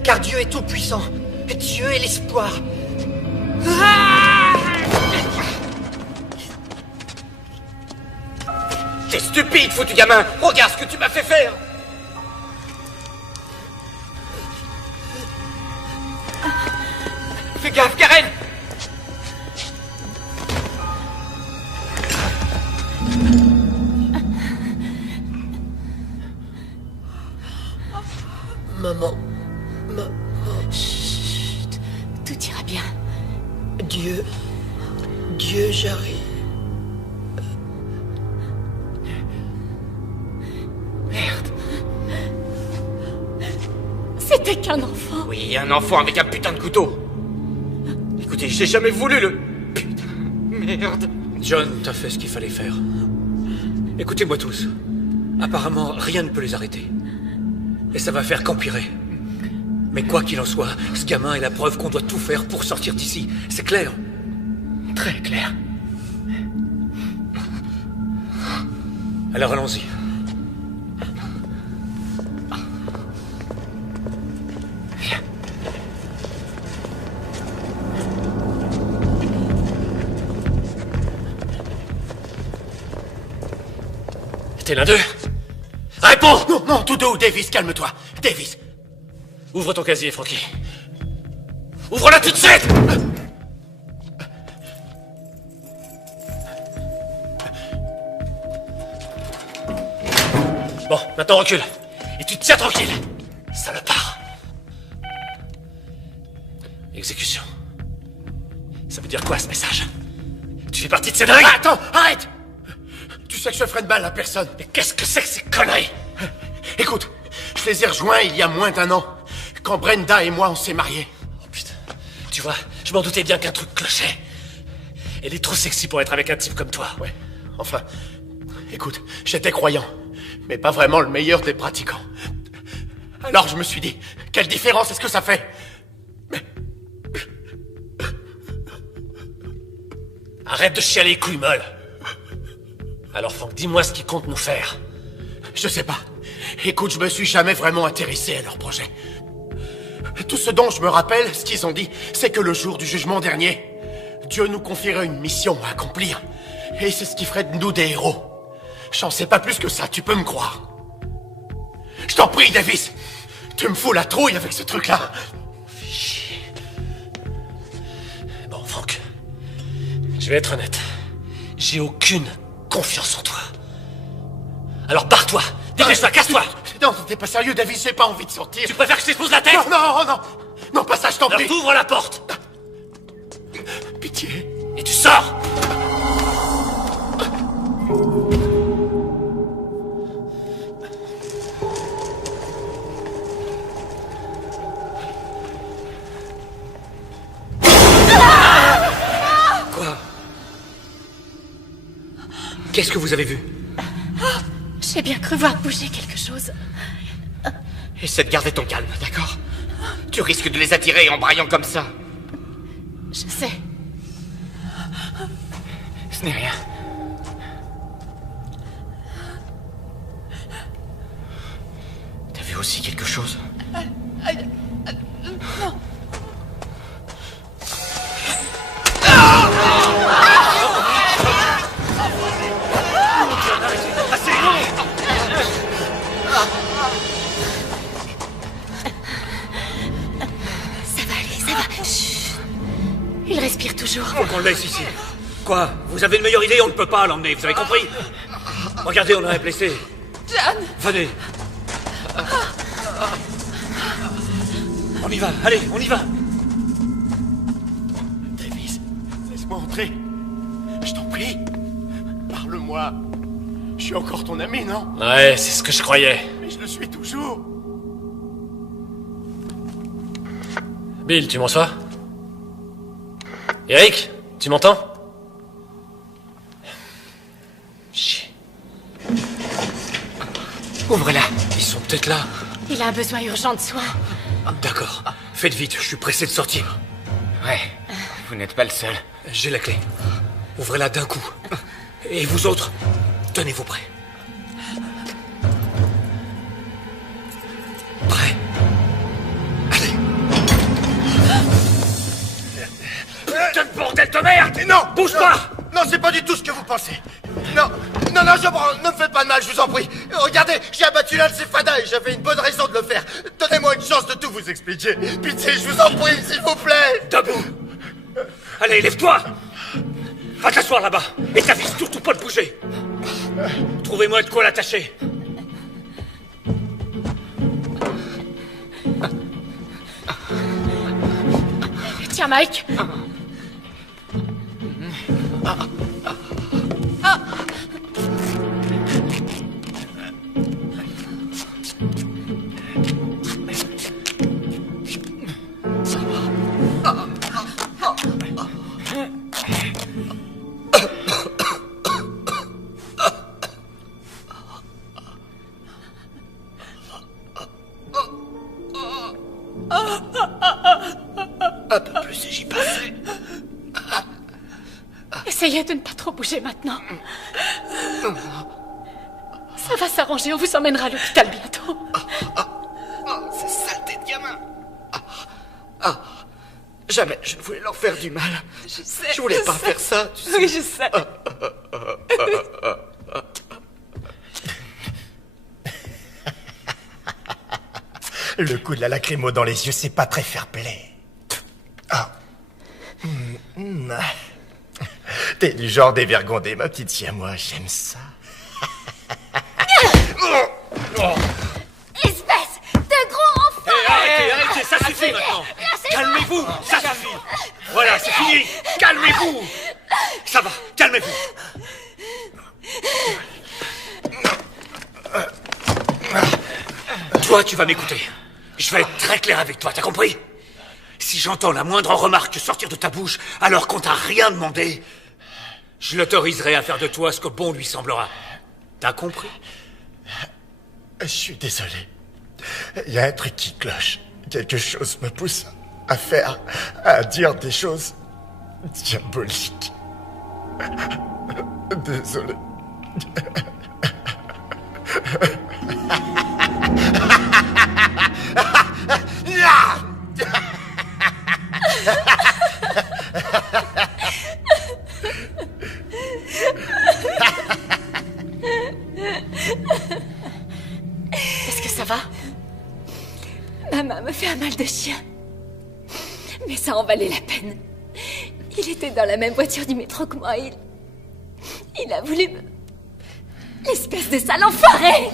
car Dieu est tout-puissant. Dieu est l'espoir. T'es stupide, foutu gamin. Regarde ce que tu m'as fait faire. Fais gaffe, Karen. Maman. Chut. Tout ira bien. Dieu, j'arrive. Merde. C'était qu'un enfant. Oui, un enfant avec un putain de couteau. Écoutez, j'ai jamais voulu le... Putain, merde. John, t'as fait ce qu'il fallait faire. Écoutez-moi tous. Apparemment, rien ne peut les arrêter. Et ça va faire qu'empirer. Mais quoi qu'il en soit, ce gamin est la preuve qu'on doit tout faire pour sortir d'ici. C'est clair? Très clair. Alors allons-y. Viens. T'es l'un d'eux? Réponds! Non, non, tout doux, Davis, calme-toi. Davis. Ouvre ton casier, Frankie. Ouvre-la tout de suite! Bon, maintenant recule. Et tu te tiens tranquille. Salopard. Exécution. Ça veut dire quoi, ce message? Tu fais partie de ces dingues? Attends, arrête! Tu sais que je ferai de mal à personne. Mais qu'est-ce que c'est que ces conneries? Écoute, je les ai rejoints il y a moins d'1 an, quand Brenda et moi on s'est mariés. Oh putain, tu vois, je m'en doutais bien qu'un truc clochait. Elle est trop sexy pour être avec un type comme toi. Ouais, enfin, écoute, j'étais croyant, mais pas vraiment le meilleur des pratiquants. Alors je me suis dit, quelle différence est-ce que ça fait? Arrête de chialer les couilles molles. Alors Franck, dis-moi ce qu'ils comptent nous faire. Je sais pas. Écoute, je me suis jamais vraiment intéressé à leur projet. Tout ce dont je me rappelle, ce qu'ils ont dit, c'est que le jour du jugement dernier, Dieu nous confierait une mission à accomplir. Et c'est ce qui ferait de nous des héros. J'en sais pas plus que ça, tu peux me croire. Je t'en prie, Davis. Tu me fous la trouille avec ce truc-là. Bon, Franck, je vais être honnête. J'ai aucune confiance en toi. Alors barre-toi. Dépêche-toi, casse-toi. Non, t'es pas sérieux, Davis, j'ai pas envie de sortir. Tu préfères que je t'expose la tête? Non, non, pas ça, je t'en prie. Alors t'ouvres la porte. Pitié. Et tu sors. Quoi? Qu'est-ce que vous avez vu? J'ai bien cru voir bouger quelque chose. Essaie de garder ton calme, d'accord? Tu risques de les attirer en braillant comme ça. Je sais. Ce n'est rien. T'as vu aussi quelque chose? Non. Il respire toujours. Faut qu'on le laisse ici. Quoi? Vous avez une meilleure idée? On ne peut pas l'emmener, vous avez compris? Regardez, on a un blessé. John! Venez. On y va, allez, on y va. Davis, laisse-moi entrer. Je t'en prie. Parle-moi. Je suis encore ton ami, non? Ouais, c'est ce que je croyais. Mais je le suis toujours. Bill, tu m'en sois? Eric, tu m'entends? Chier. Ouvre-la. Ils sont peut-être là. Il a un besoin urgent de soins. D'accord. Faites vite, je suis pressé de sortir. Ouais, vous n'êtes pas le seul. J'ai la clé. Ouvrez-la d'un coup. Et vous autres, tenez-vous prêts. Prêts? Allez. Putain de bordel de merde! Non! Bouge pas! Non, c'est pas du tout ce que vous pensez. Non, ne me faites pas de mal, je vous en prie. Regardez, j'ai abattu l'un de ces fadas et j'avais une bonne raison de le faire. Donnez-moi une chance de tout vous expliquer. Pitié, je vous en prie, s'il vous plaît. Debout! Allez, lève-toi! Va t'asseoir là-bas et t'avise surtout pas de bouger. Trouvez-moi de quoi l'attacher. Tiens, Mike. Un peu plus et j'y passerai. Essayez de ne pas trop bouger maintenant. Ça va s'arranger, on vous emmènera à l'hôpital bientôt. Ces saletés de gamins. Jamais je ne voulais leur faire du mal. Je sais. Je voulais pas faire ça, tu sais. Oui, je sais. Le coup de la lacrymo dans les yeux, c'est pas très fair-play. T'es du genre dévergondé, ma petite siamois, j'aime ça. Espèce de gros enfant! Arrêtez, ça suffit maintenant! Calmez-vous, ça suffit! Voilà, c'est fini! Calmez-vous! Ça va, calmez-vous! Toi, tu vas m'écouter. Je vais être très clair avec toi, t'as compris? Si j'entends la moindre remarque sortir de ta bouche alors qu'on t'a rien demandé, je l'autoriserai à faire de toi ce que bon lui semblera. T'as compris? Je suis désolé. Il y a un truc qui cloche. Quelque chose me pousse à dire des choses diaboliques. Désolé. Est-ce que ça va? Ma main me fait un mal de chien. Mais ça en valait la peine. Il était dans la même voiture du métro que moi. Il a voulu me... Espèce de sale enfoiré!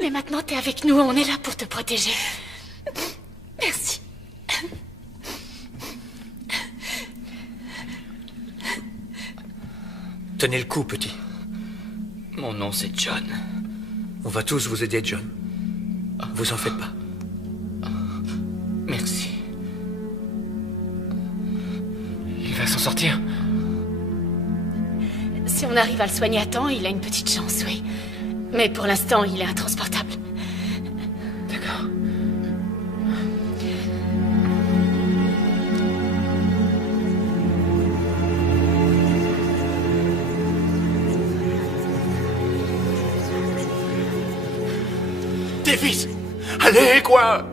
Mais maintenant, t'es avec nous, on est là pour te protéger. Merci. Tenez le coup, petit. Mon nom, c'est John. On va tous vous aider, John. Vous en faites pas. Merci. Il va s'en sortir. Si on arrive à le soigner à temps, il a une petite chance, oui. Mais pour l'instant, il est intransportable. D'accord. Davis! Allez, quoi!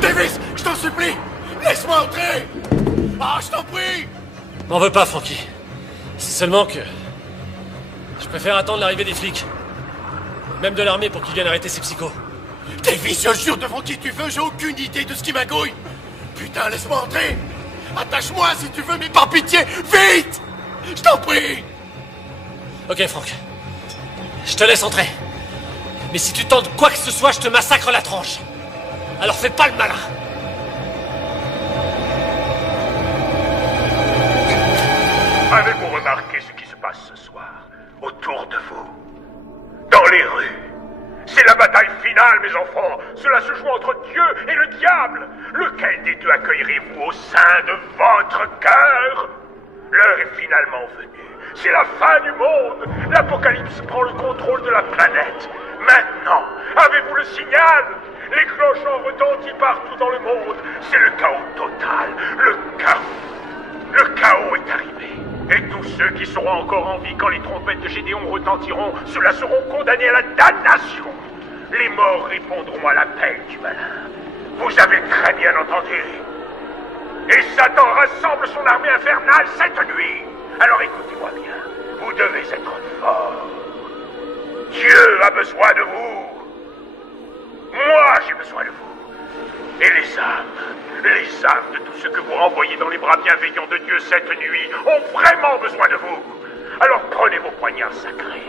Davis! Je t'en supplie! Laisse-moi entrer! Ah, je t'en prie! M'en veux pas, Frankie. C'est seulement que... je préfère attendre l'arrivée des flics. Même de l'armée pour qu'ils viennent arrêter ces psychos. Davis, je jure devant qui tu veux, j'ai aucune idée de ce qui m'agouille. Putain, laisse-moi entrer. Attache-moi si tu veux, mais par pitié, vite! Je t'en prie! Ok, Franck. Je te laisse entrer. Mais si tu tentes quoi que ce soit, je te massacre la tronche. Alors fais pas le malin. Avez-vous remarqué ce qui se passe ce soir autour de vous? Dans les rues. C'est la bataille finale, mes enfants. Cela se joue entre Dieu et le diable. Lequel des deux accueillerez-vous au sein de votre cœur? L'heure est finalement venue. C'est la fin du monde. L'Apocalypse prend le contrôle de la planète. Maintenant, avez-vous le signal? Les cloches ont retenti partout dans le monde. C'est le chaos total. Le chaos. Le chaos est arrivé. Et tous ceux qui seront encore en vie quand les trompettes de Gédéon retentiront, ceux-là seront condamnés à la damnation. Les morts répondront à l'appel du malin. Vous avez très bien entendu. Et Satan rassemble son armée infernale cette nuit. Alors écoutez-moi bien. Vous devez être forts. Dieu a besoin de vous. Moi, j'ai besoin de vous. Et les âmes de tous ceux que vous renvoyez dans les bras bienveillants de Dieu cette nuit ont vraiment besoin de vous. Alors prenez vos poignards sacrés.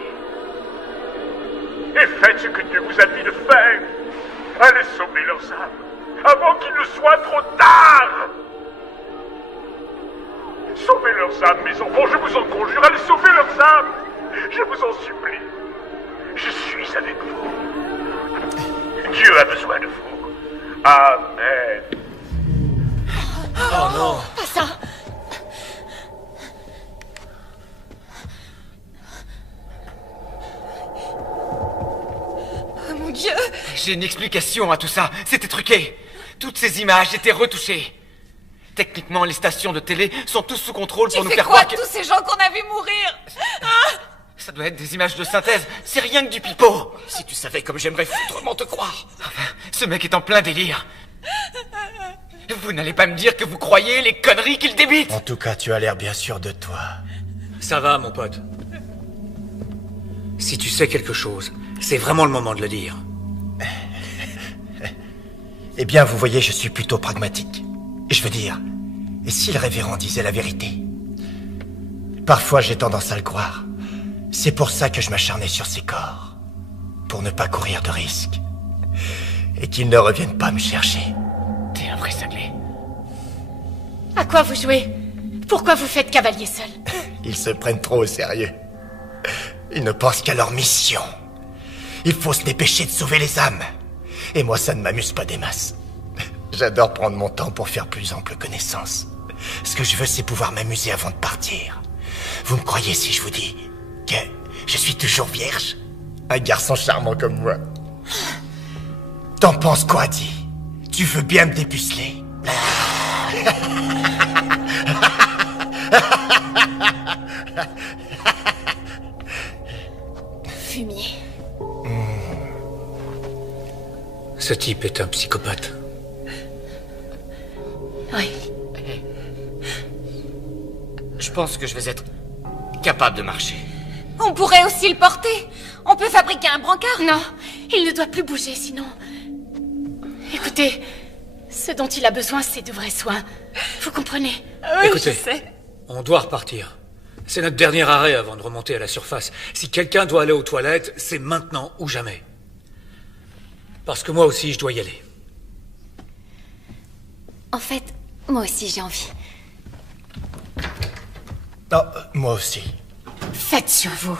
Et faites ce que Dieu vous a dit de faire. Allez sauver leurs âmes avant qu'il ne soit trop tard. Sauvez leurs âmes, mes enfants, je vous en conjure. Allez sauver leurs âmes. Je vous en supplie. Je suis avec vous. Dieu a besoin de vous. Amen. Oh non. Pas ça. Oh mon Dieu. J'ai une explication à tout ça. C'était truqué. Toutes ces images étaient retouchées. Techniquement, les stations de télé sont tous sous contrôle pour nous faire croire que... tous ces gens qu'on a vus mourir? Ça doit être des images de synthèse. C'est rien que du pipeau. Si tu savais comme j'aimerais foutrement te croire. Enfin, ce mec est en plein délire. Vous n'allez pas me dire que vous croyez les conneries qu'il débite? En tout cas, tu as l'air bien sûr de toi. Ça va, mon pote. Si tu sais quelque chose, c'est vraiment le moment de le dire. Eh bien, vous voyez, je suis plutôt pragmatique. Je veux dire, et si le révérend disait la vérité? Parfois, j'ai tendance à le croire. C'est pour ça que je m'acharnais sur ces corps. Pour ne pas courir de risques. Et qu'ils ne reviennent pas me chercher. T'es un vrai cinglé. À quoi vous jouez? Pourquoi vous faites cavalier seul? Ils se prennent trop au sérieux. Ils ne pensent qu'à leur mission. Il faut se dépêcher de sauver les âmes. Et moi, ça ne m'amuse pas des masses. J'adore prendre mon temps pour faire plus ample connaissance. Ce que je veux, c'est pouvoir m'amuser avant de partir. Vous me croyez si je vous dis que je suis toujours vierge? Un garçon charmant comme moi. T'en penses quoi, dis? Tu veux bien me dépuceler? Fumier. Ce type est un psychopathe. Oui. Je pense que je vais être capable de marcher. On pourrait aussi le porter. On peut fabriquer un brancard. Non, il ne doit plus bouger, sinon... Écoutez, ce dont il a besoin, c'est de vrais soins. Vous comprenez? Oui, Écoutez, je sais. on doit repartir. C'est notre dernier arrêt avant de remonter à la surface. Si quelqu'un doit aller aux toilettes, c'est maintenant ou jamais. Parce que moi aussi, je dois y aller. En fait, moi aussi j'ai envie. Non, moi aussi. Faites sur vous.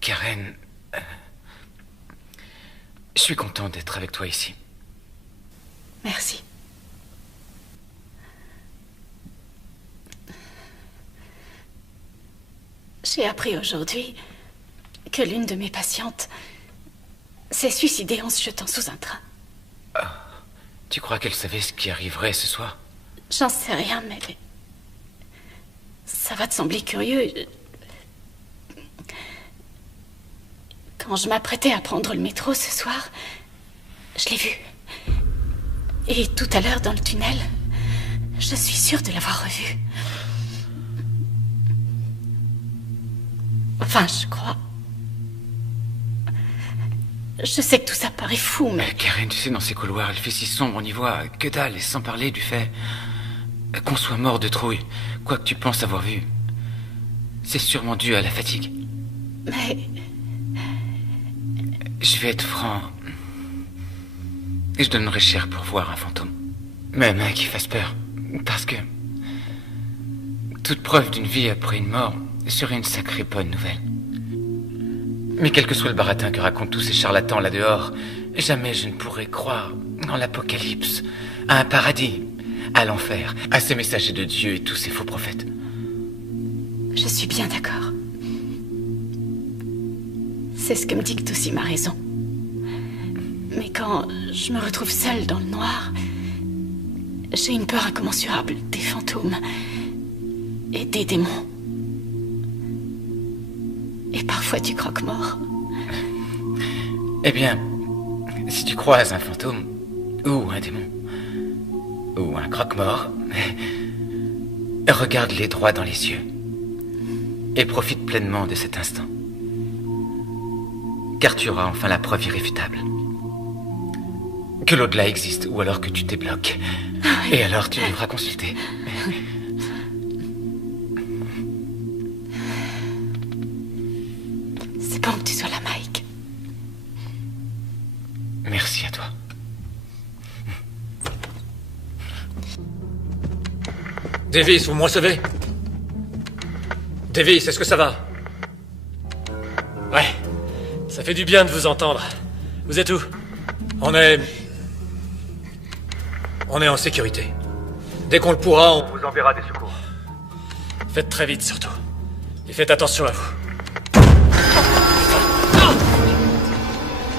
Karen, je suis content d'être avec toi ici. Merci. J'ai appris aujourd'hui que l'une de mes patientes s'est suicidée en se jetant sous un train. Tu crois qu'elle savait ce qui arriverait ce soir? J'en sais rien, mais... ça va te sembler curieux. Quand je m'apprêtais à prendre le métro ce soir, je l'ai vue. Et tout à l'heure, dans le tunnel, je suis sûre de l'avoir revue. Enfin, je crois. Je sais que tout ça paraît fou, mais... Karen, tu sais, dans ces couloirs, il fait si sombre, on y voit que dalle, et sans parler du fait qu'on soit mort de trouille. Quoi que tu penses avoir vu, c'est sûrement dû à la fatigue. Mais... Je vais être franc. Et je donnerais cher pour voir un fantôme. Même qui fasse peur. Parce que... toute preuve d'une vie après une mort serait une sacrée bonne nouvelle. Mais quel que soit le baratin que racontent tous ces charlatans là dehors, jamais je ne pourrais croire en l'apocalypse, à un paradis, à l'enfer, à ces messagers de Dieu et tous ces faux prophètes. Je suis bien d'accord. C'est ce que me dicte aussi ma raison. Mais quand je me retrouve seule dans le noir, j'ai une peur incommensurable des fantômes et des démons. Et parfois du croque-mort. Eh bien, si tu croises un fantôme, ou un démon, ou un croque-mort, regarde-les droit dans les yeux. Et profite pleinement de cet instant. Car tu auras enfin la preuve irréfutable. Que l'au-delà existe, ou alors que tu débloques. Et alors tu devras consulter. C'est bon que tu sois là, Mike. Merci à toi. Davis, vous me recevez? Davis, est-ce que ça va? Ouais, ça fait du bien de vous entendre. Vous êtes où? On est en sécurité. Dès qu'on le pourra, on vous enverra des secours. Faites très vite, surtout. Et faites attention à vous. Non!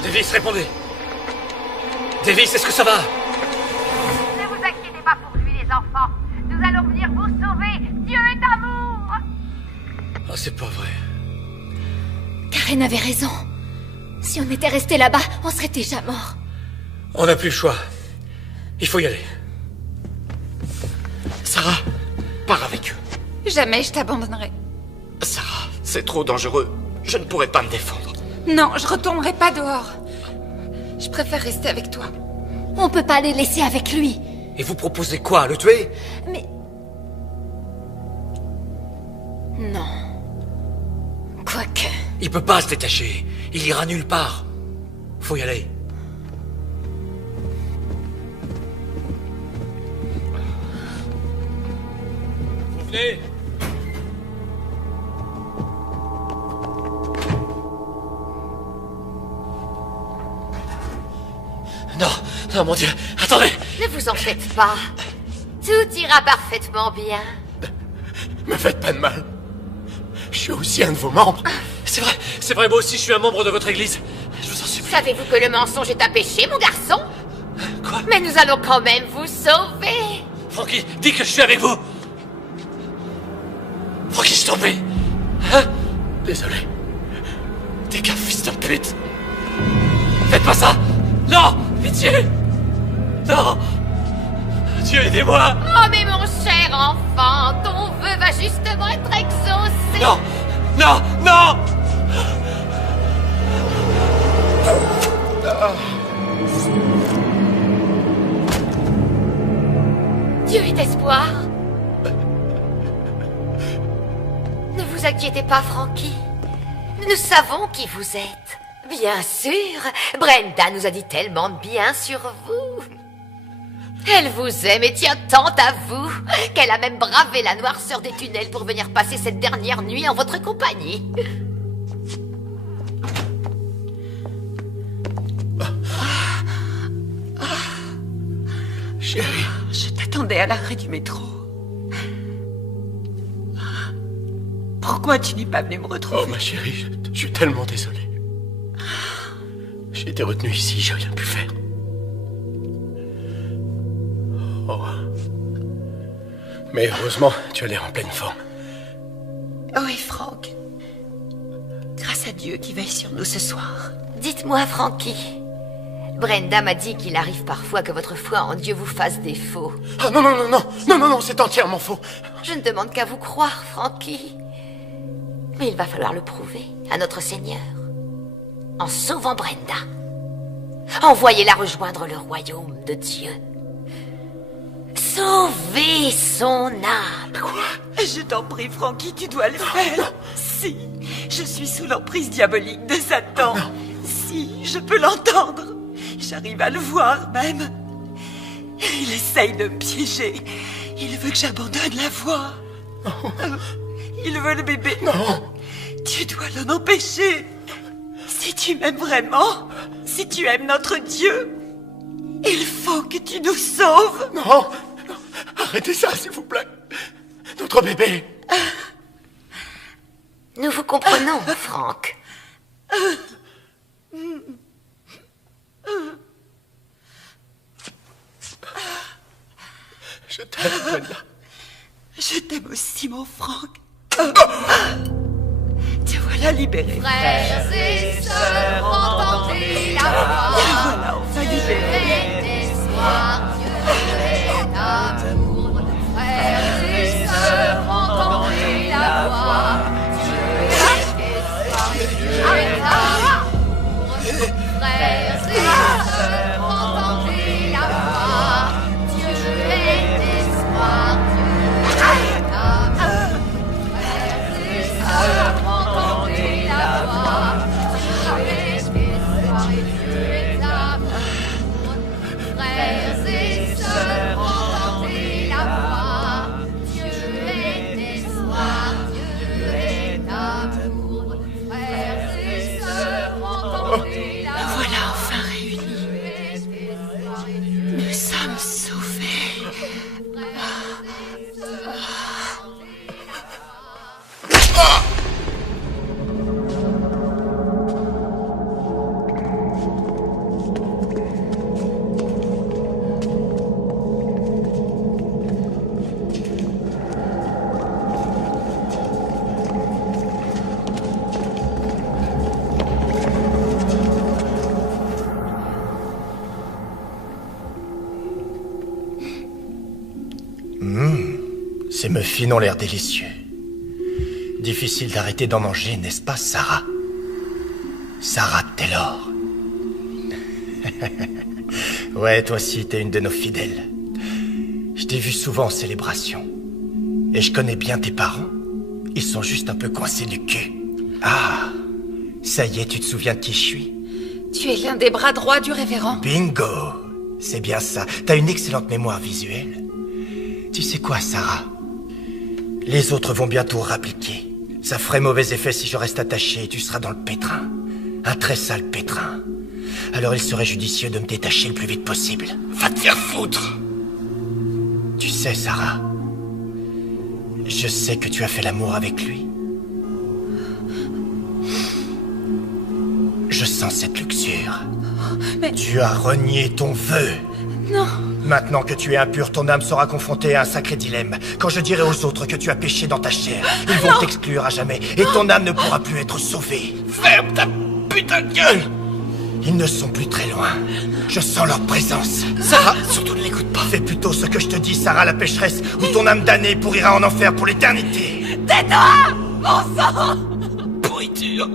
Davis, répondez. Davis, est-ce que ça va? Ne vous inquiétez pas pour lui, les enfants. Nous allons venir vous sauver. Dieu est amour. Ah, c'est pas vrai. Karen avait raison. Si on était resté là-bas, on serait déjà mort. On n'a plus le choix. Il faut y aller. Sarah, pars avec eux. Jamais je t'abandonnerai. Sarah, c'est trop dangereux. Je ne pourrai pas me défendre. Non, je retournerai pas dehors. Je préfère rester avec toi. On peut pas les laisser avec lui. Et vous proposez quoi, le tuer? Mais... non. Quoique... Il peut pas se détacher. Il ira nulle part. Faut y aller. Vous venez? Non, non, mon Dieu, attendez! Ne vous en faites pas. Tout ira parfaitement bien. Me faites pas de mal. Je suis aussi un de vos membres. C'est vrai, moi aussi je suis un membre de votre église. Je vous en supplie. Savez-vous que le mensonge est un péché, mon garçon? Quoi? Mais nous allons quand même vous sauver. Frankie, dis que je suis avec vous. Frankie, je t'en prie. Hein? Désolé. T'es qu'un fils de pute. Faites pas ça. Non, pitié. Non. Dieu, aidez-moi. Oh, mais mon cher enfant, ton vœu va justement être exaucé. Non, non, non. Dieu est espoir. Ne vous inquiétez pas, Frankie. Nous savons qui vous êtes. Bien sûr, Brenda nous a dit tellement de bien sur vous. Elle vous aime et tient tant à vous qu'elle a même bravé la noirceur des tunnels pour venir passer cette dernière nuit en votre compagnie. Chérie. Je t'attendais à l'arrêt du métro. Pourquoi tu n'es pas venu me retrouver? Oh, ma chérie, je suis tellement désolé. J'ai été retenu ici, j'ai rien pu faire. Oh. Mais heureusement, tu as l'air en pleine forme. Oui, Franck. Grâce à Dieu qui veille sur nous ce soir. Dites-moi, Frankie. Brenda m'a dit qu'il arrive parfois que votre foi en Dieu vous fasse défaut. Ah non, non, non, non, non, non, non, c'est entièrement faux. Je ne demande qu'à vous croire, Frankie. Mais il va falloir le prouver à notre Seigneur. En sauvant Brenda. Envoyez-la rejoindre le royaume de Dieu. Sauvez son âme. Quoi? Je t'en prie, Frankie, tu dois le faire. Si, je suis sous l'emprise diabolique de Satan. Si, je peux l'entendre. J'arrive à le voir même. Il essaye de me piéger. Il veut que j'abandonne la voie. Il veut le bébé. Non. Tu dois l'en empêcher. Si tu m'aimes vraiment, si tu aimes notre Dieu, il faut que tu nous sauves. Non. Arrêtez ça, s'il vous plaît. Notre bébé. Nous vous comprenons, Franck. Je t'aime, Brenda. Je t'aime aussi, mon Franck. Te voilà libéré. Frères et sœurs, entendez la voix. Voilà, enfin libéré. D'espoir, Dieu est amour. Frères et sœurs, entendez la voix. Dieu est espoir, Dieu est amour. Frères et sœurs, entendez la voix. Dieu est espoir, Dieu est amour. Frères et sœurs, entendez la voix. Dieu est espoir et Dieu est amour. Frères et sœurs, entendez la voix. Dieu est espoir, Dieu est amour. Frères et sœurs, entendez la voix. Voilà enfin réunis. Nous sommes sauvés. Ces muffins ont l'air délicieux. Difficile d'arrêter d'en manger, n'est-ce pas, Sarah? Sarah Taylor. Ouais, toi aussi, t'es une de nos fidèles. Je t'ai vu souvent en célébration. Et je connais bien tes parents. Ils sont juste un peu coincés du cul. Ah, ça y est, tu te souviens de qui je suis? Tu es l'un des bras droits du révérend. Bingo! C'est bien ça. T'as une excellente mémoire visuelle. Tu sais quoi, Sarah? Les autres vont bientôt rappliquer. Ça ferait mauvais effet si je reste attaché et tu seras dans le pétrin. Un très sale pétrin. Alors il serait judicieux de me détacher le plus vite possible. Va te faire foutre! Tu sais, Sarah, je sais que tu as fait l'amour avec lui. Je sens cette luxure. Mais... Tu as renié ton vœu. Non. Maintenant que tu es impur, ton âme sera confrontée à un sacré dilemme. Quand je dirai aux autres que tu as péché dans ta chair, ils vont t'exclure à jamais et ton âme ne pourra plus être sauvée. Ferme ta putain de gueule! Ils ne sont plus très loin. Je sens leur présence. Sarah, surtout ne l'écoute pas. Fais plutôt ce que je te dis, Sarah la pécheresse, ou ton âme damnée pourrira en enfer pour l'éternité. Tais-toi, mon sang! Pourriture.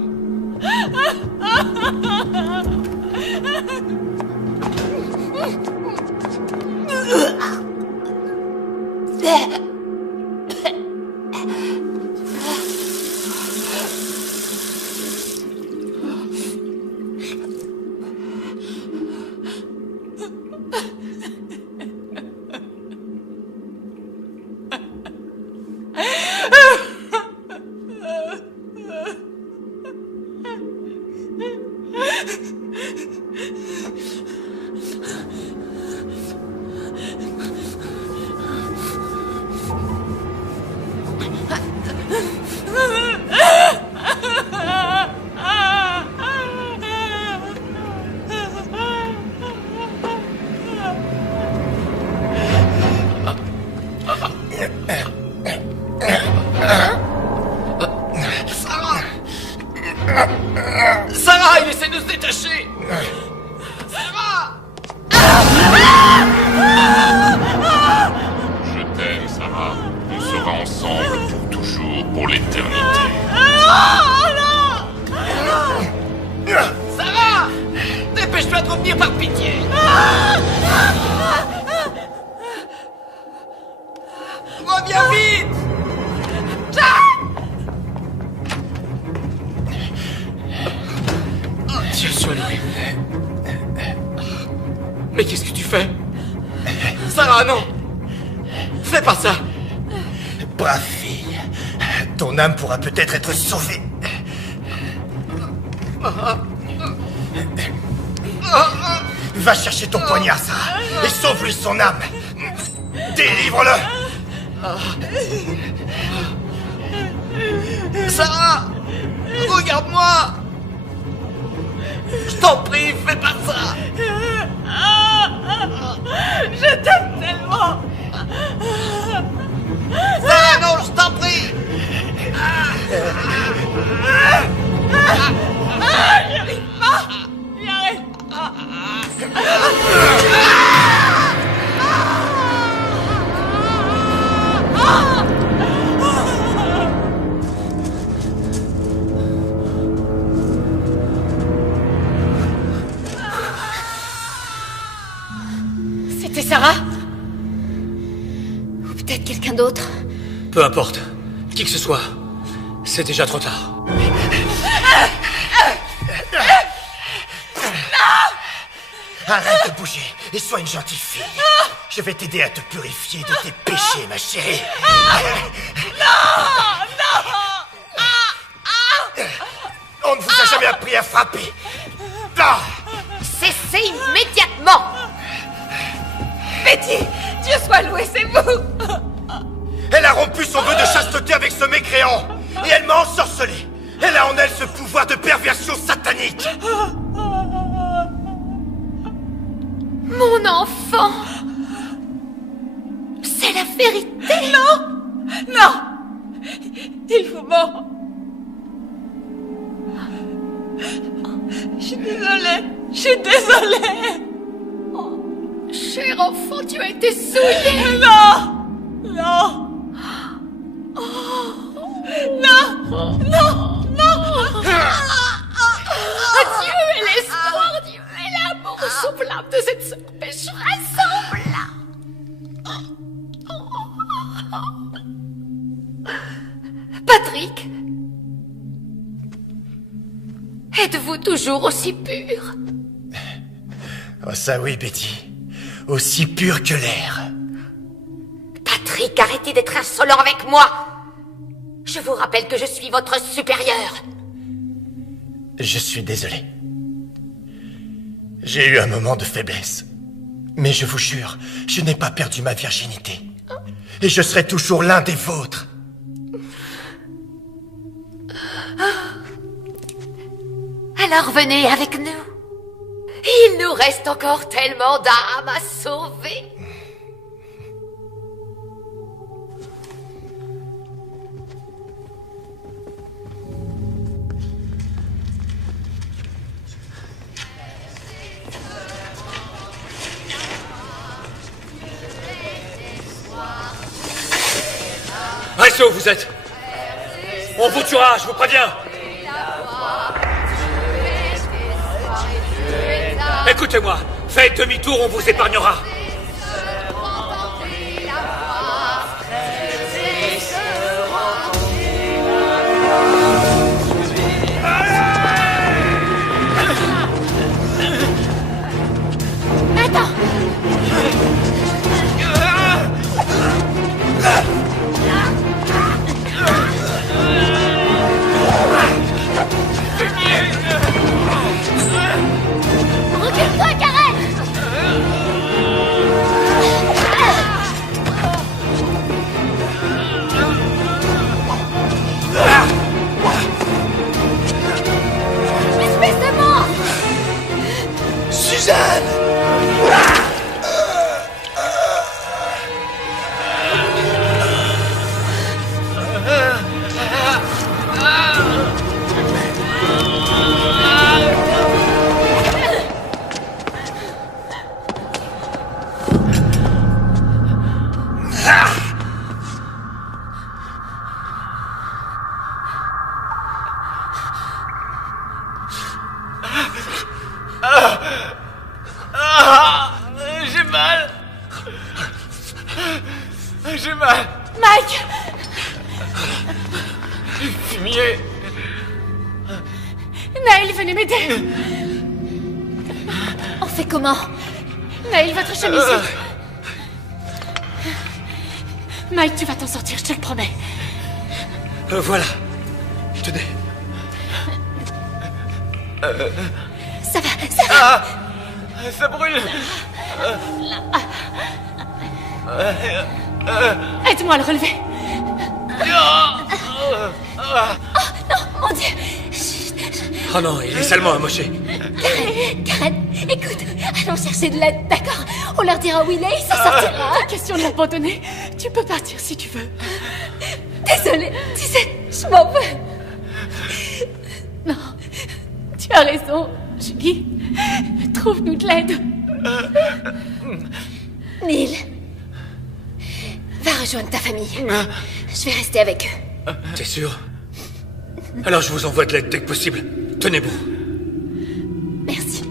Sarah, il essaie de se détacher. Sarah! Je t'aime, Sarah. On sera ensemble pour toujours, pour l'éternité. Sarah! Dépêche-toi de revenir par pitié. Reviens vite! Dieu soit loué. Mais qu'est-ce que tu fais? Sarah! Sarah, non! Fais pas ça! Brave fille. Ton âme pourra peut-être être sauvée. Va chercher ton poignard, Sarah, et sauve-lui son âme. Délivre-le. Sarah! Regarde-moi! Je t'en prie, fais pas ça! Je t'aime tellement. Sarah, non, je t'en prie! J'y arrive pas. J'y arrive pas. C'était Sarah? Ou peut-être quelqu'un d'autre? Peu importe. Qui que ce soit. C'est déjà trop tard. Arrête de bouger et sois une gentille fille. Je vais t'aider à te purifier de tes péchés, ma chérie. On ne vous a jamais appris à frapper. Cessez immédiatement! Betty, Dieu soit loué, c'est vous. Elle a rompu son vœu de chasteté avec ce mécréant. Et elle m'a ensorcelé. Elle a en elle ce pouvoir de perversion satanique. Mon enfant! C'est la vérité! Non! Non! Il vous ment! Je suis désolée! Je suis désolée! Cher enfant, tu as été souillé! Non! Non! Non! Non! Non! Dieu est l'espoir, Dieu est l'amour soufflable de cette sœur pécheresse. Patrick, êtes-vous toujours aussi pur? Oh ça oui, Betty. Aussi pur que l'air. Patrick, arrêtez d'être insolent avec moi. Je vous rappelle que je suis votre supérieur. Je suis désolé. J'ai eu un moment de faiblesse. Mais je vous jure, je n'ai pas perdu ma virginité. Et je serai toujours l'un des vôtres. Alors venez avec nous. Il nous reste encore tellement d'âmes à sauver. Restez où vous êtes. On vous tuera, je vous préviens. Écoutez-moi, faites demi-tour, on vous épargnera. Attends! Recule-toi, Karen! Espèce de monstre! Suzanne! J'ai mal. J'ai mal. Mike! Fumier. Naël, venez m'aider! On fait comment? Naël, votre chemise. Mike, tu vas t'en sortir, je te le promets. Voilà. Tenez. Ça va, ça va. Ah, ça brûle. Aide-moi à le relever. Oh non, mon Dieu. Oh non, il est salement amoché. Karen, écoute, allons chercher de l'aide, d'accord? On leur dira où il est, il s'en sortira. Pas question de l'abandonner. Tu peux partir si tu veux. Désolée, tu sais, je m'en veux. Non, tu as raison, Julie. Trouve-nous de l'aide. Neil, va rejoindre ta famille. Je vais rester avec eux. T'es sûr? Alors je vous envoie de l'aide dès que possible. Tenez bon. Merci.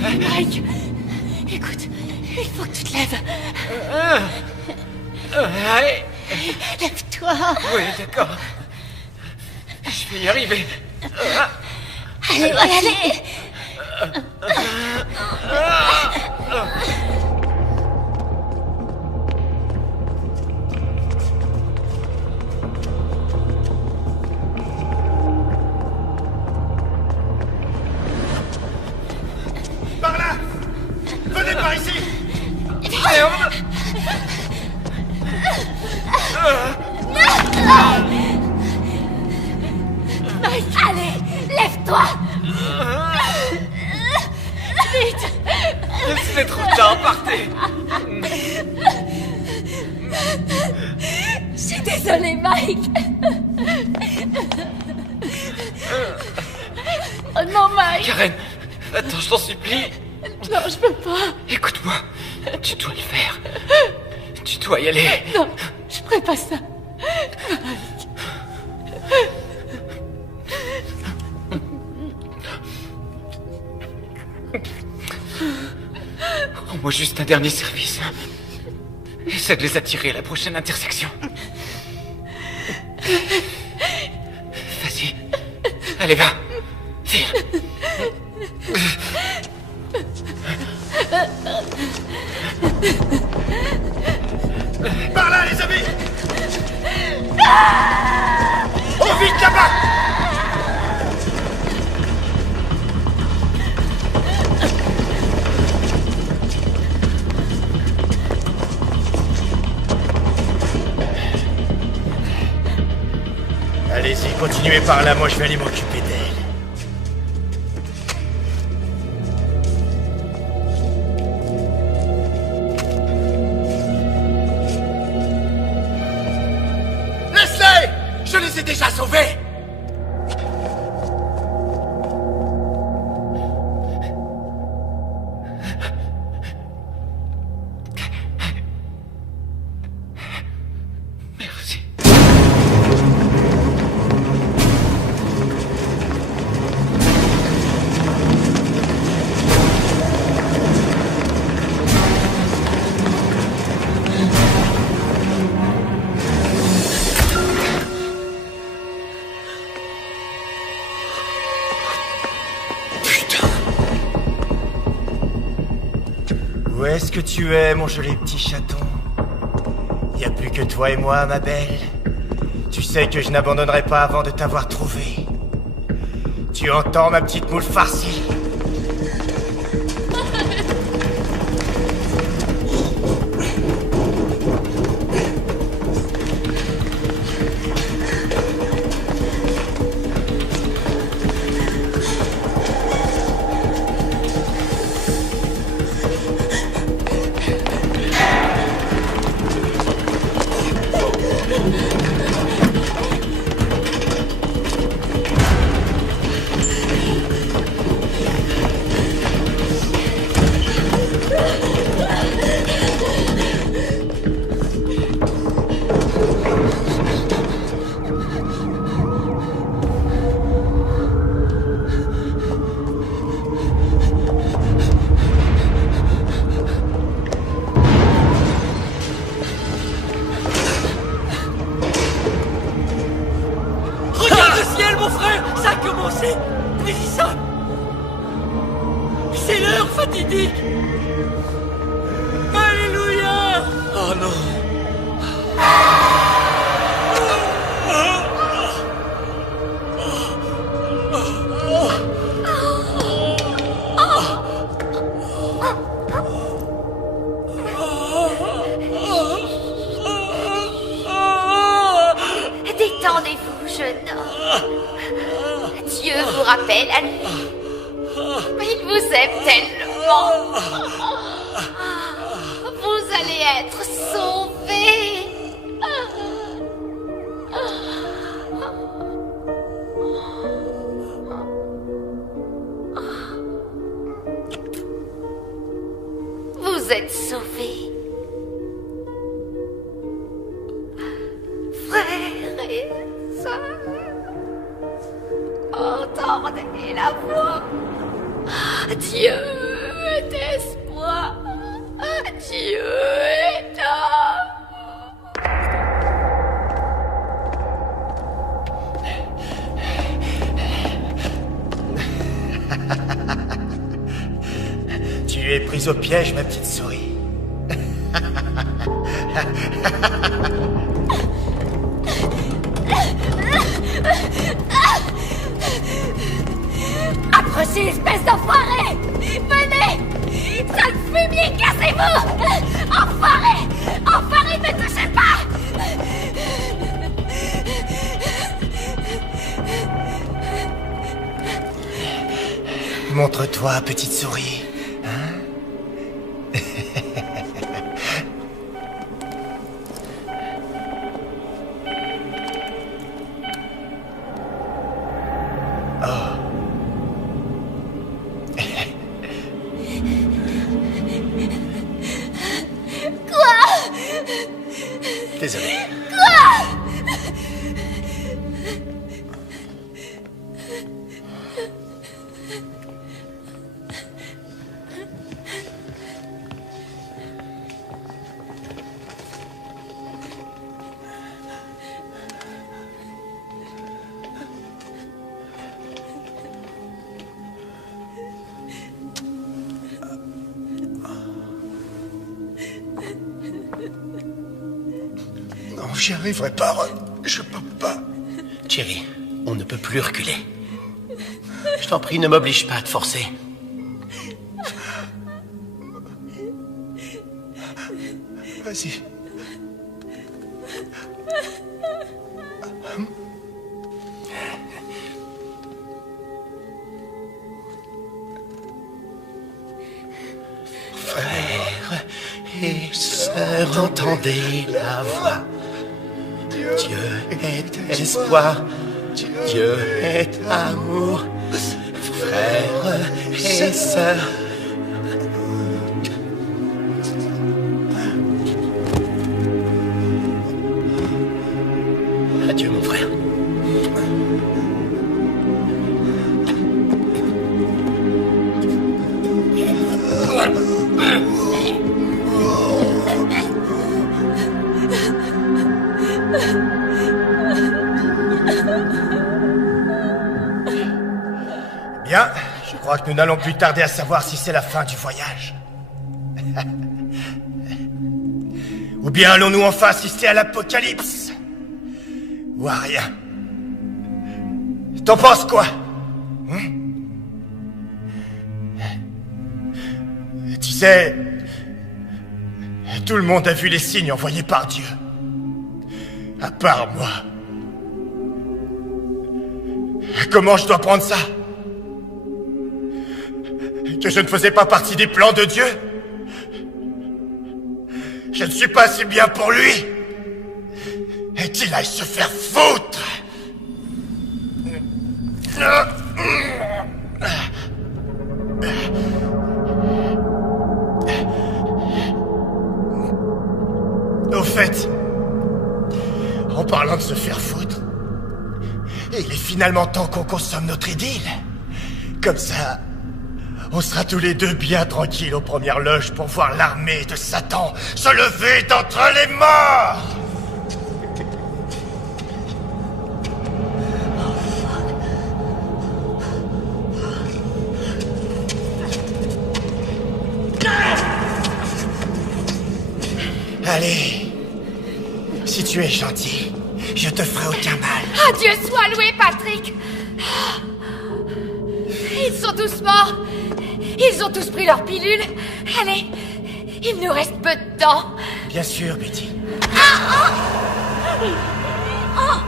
Mike, écoute, il faut que tu te lèves. Lève-toi. Oui, d'accord. Je vais y arriver. Allez, allez. Par là! Venez par ici! Mike, allez, lève-toi. Vite. C'est trop tard, partez. Je suis désolée, Mike. Oh non, Mike. Karen, attends, je t'en supplie. Non, je peux pas. Écoute-moi, tu dois le faire. Tu dois y aller. Non, je ferai pas ça. Mike. Rends-moi juste un dernier service. Essaie de les attirer à la prochaine intersection. Vas-y. Allez, va. File. Par là, les amis! Oh, vite là-bas! Allez-y, continuez par là, moi je vais aller m'occuper d'elle. Laisse-les! Je les ai déjà sauvés! Merci. Où est-ce que tu es, mon joli petit chaton? Y a plus que toi et moi, ma belle. Tu sais que je n'abandonnerai pas avant de t'avoir trouvé. Tu entends, ma petite moule farcie? Détendez-vous, jeune homme. Dieu vous rappelle à lui. Il vous aime tellement. Vous allez être sauvés. Vous êtes sauvés. Frères et sœurs, entendez la voix. Dieu est espoir. Dieu est Tu es prise au piège, ma petite souris. Approchez, espèce d'enfoiré! Venez! Sale fumier, cassez-vous! Enfoiré! Enfoiré, ne touchez pas! Montre-toi, petite souris. Hein? Désolé. Quoi? Non, j'y arriverai pas. Je peux pas. Thierry, on ne peut plus reculer. Je t'en prie, ne m'oblige pas à te forcer. Vas-y. Frères et sœurs, entendez la voix. Dieu est espoir, Dieu est amour. Frères et sœurs. Adieu, mon frère. Bien, je crois que nous n'allons plus tarder à savoir si c'est la fin du voyage. Ou bien allons-nous enfin assister à l'apocalypse? Ou à rien? T'en penses quoi? Tu sais, tout le monde a vu les signes envoyés par Dieu. À part moi. Comment je dois prendre ça? Que je ne faisais pas partie des plans de Dieu? Je ne suis pas assez bien pour lui? Et qu'il aille se faire foutre! Au fait, en parlant de se faire foutre, il est finalement temps qu'on consomme notre idylle. Comme ça, on sera tous les deux bien tranquilles aux premières loges pour voir l'armée de Satan se lever d'entre les morts. Allez, si tu es gentil, je te ferai aucun mal. Ah, Dieu soit loué, Patrick! Ils sont tous morts. Ils ont tous pris leur pilule. Allez, il nous reste peu de temps. Bien sûr, Betty. Oh,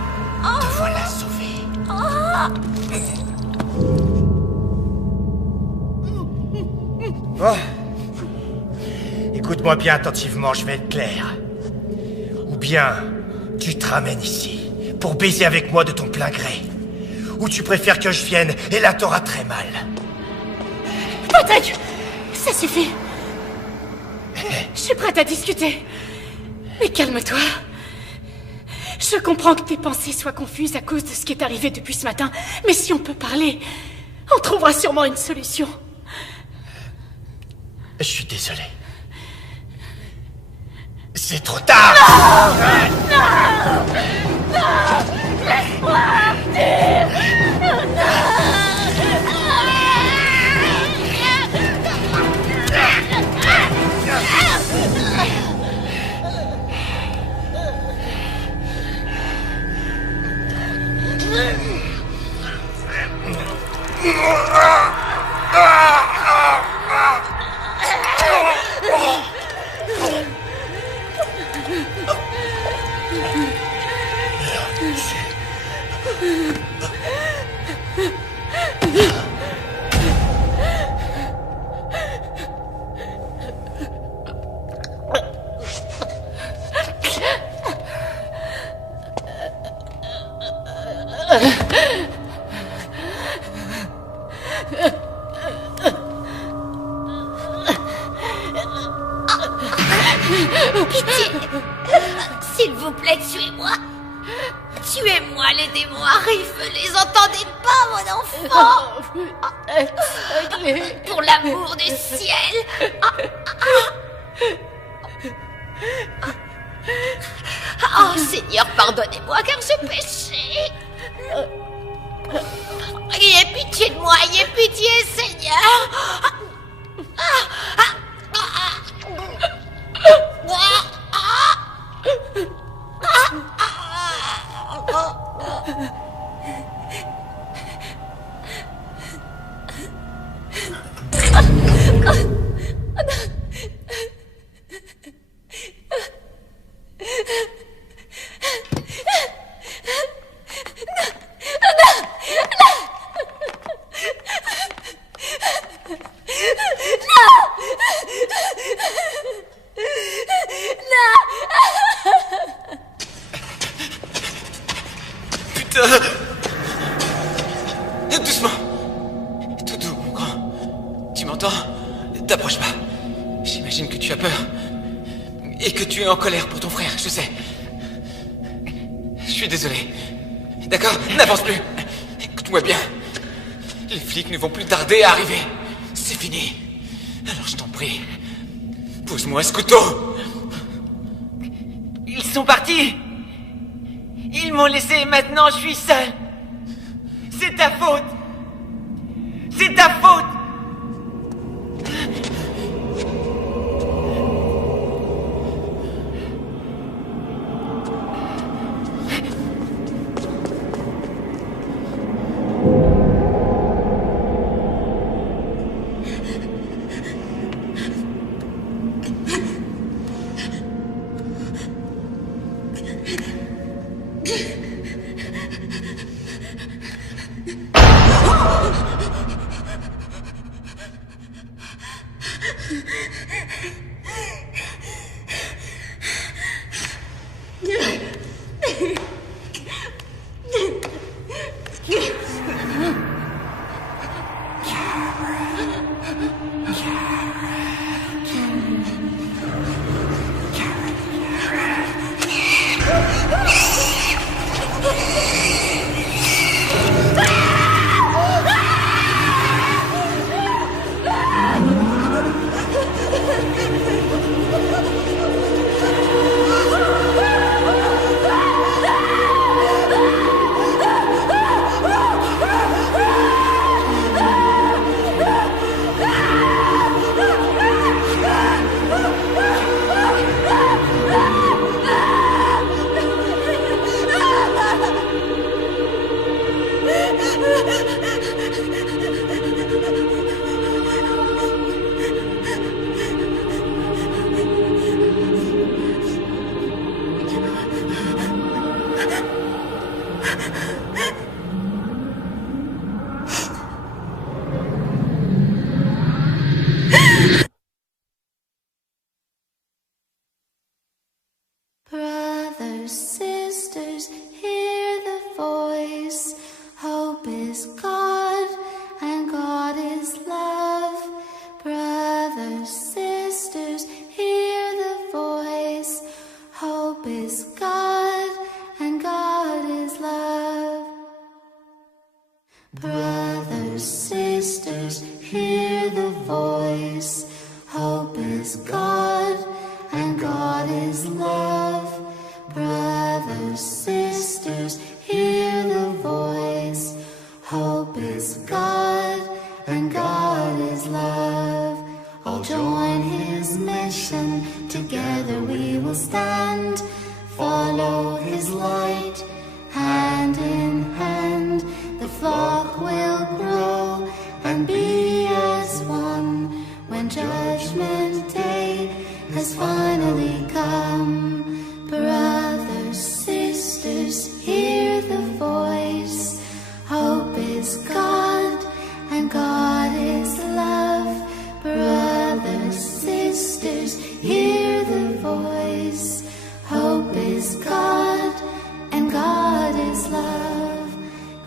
oh, Voilà sauvé. Bon. Écoute-moi bien attentivement, je vais être clair. Ou bien, tu te ramènes ici pour baiser avec moi de ton plein gré. Ou tu préfères que je vienne et là t'auras très mal. Patrick, ça suffit. Je suis prête à discuter. Mais calme-toi. Je comprends que tes pensées soient confuses à cause de ce qui est arrivé depuis ce matin. Mais si on peut parler, on trouvera sûrement une solution. Je suis désolé. C'est trop tard. Non, non, laisse-moi partir. Pitié. S'il vous plaît, tuez-moi. Tuez-moi, les démons arrivent. Les entendez pas, mon enfant? Pour l'amour du ciel. Oh, Seigneur, pardonnez-moi car j'ai péché. Ayez pitié de moi, ayez pitié, Seigneur. Doucement. Tout doux, mon grand. Tu m'entends? T'approches pas. J'imagine que tu as peur. Et que tu es en colère pour ton frère, je sais. Je suis désolé. D'accord? N'avance plus. Écoute-moi bien. Les flics ne vont plus tarder à arriver. C'est fini. Alors je t'en prie. Pose-moi ce couteau. Ils sont partis. Ils m'ont laissé et maintenant je suis seul. C'est ta faute. C'est ta faute. Brothers, sisters, hear the voice. Hope is God, and God is love. Brothers, sisters, hear the voice. Hope is God, and God is love. Brothers, sisters, hear the voice. Hope is God, and God is love. Brothers, sisters, hear the voice. Hope is God, and God is love. All join His mission, together we will stand. Follow His light, hand in hand. The flock will grow and be as one when Judgment Day has finally come. Brothers, sisters, hear the voice. Hope is God, and God is love. Brothers, sisters, hear the voice. Hope is God, and God is love.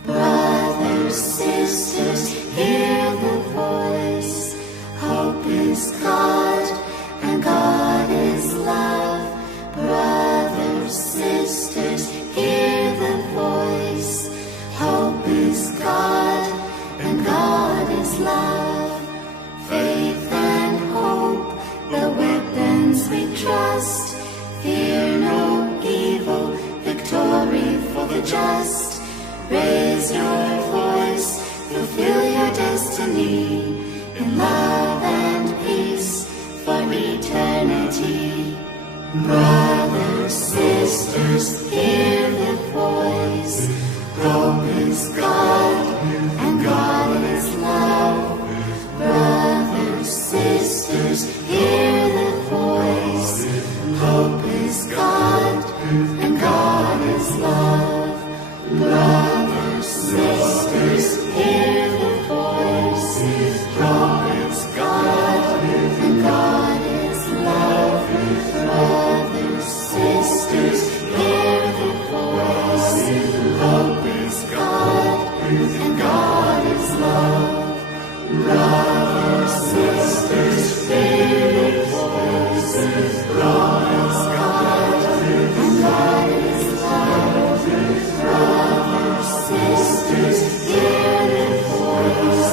Brothers, sisters, hear the voice. Hope is God, and God is love. Brothers, sisters, hear the voice. Hope is God, and God is love. Faith and hope, the weapons we trust. Fear no evil, victory for the just. Raise your voice, fulfill your destiny. In love and peace for eternity. Brothers, sisters, hear the voice. Hope is God, and God is love. Brothers, sisters, hear the voice. Hope is God, and God is love. Brothers, sisters, hear the voice. Hope is God, and God is love. Brothers, sisters, hear the voice. Hope is God, and God is love. Brothers, sisters, hear the voice. Hope is God, and God is love. Brothers, sisters, hear the voice.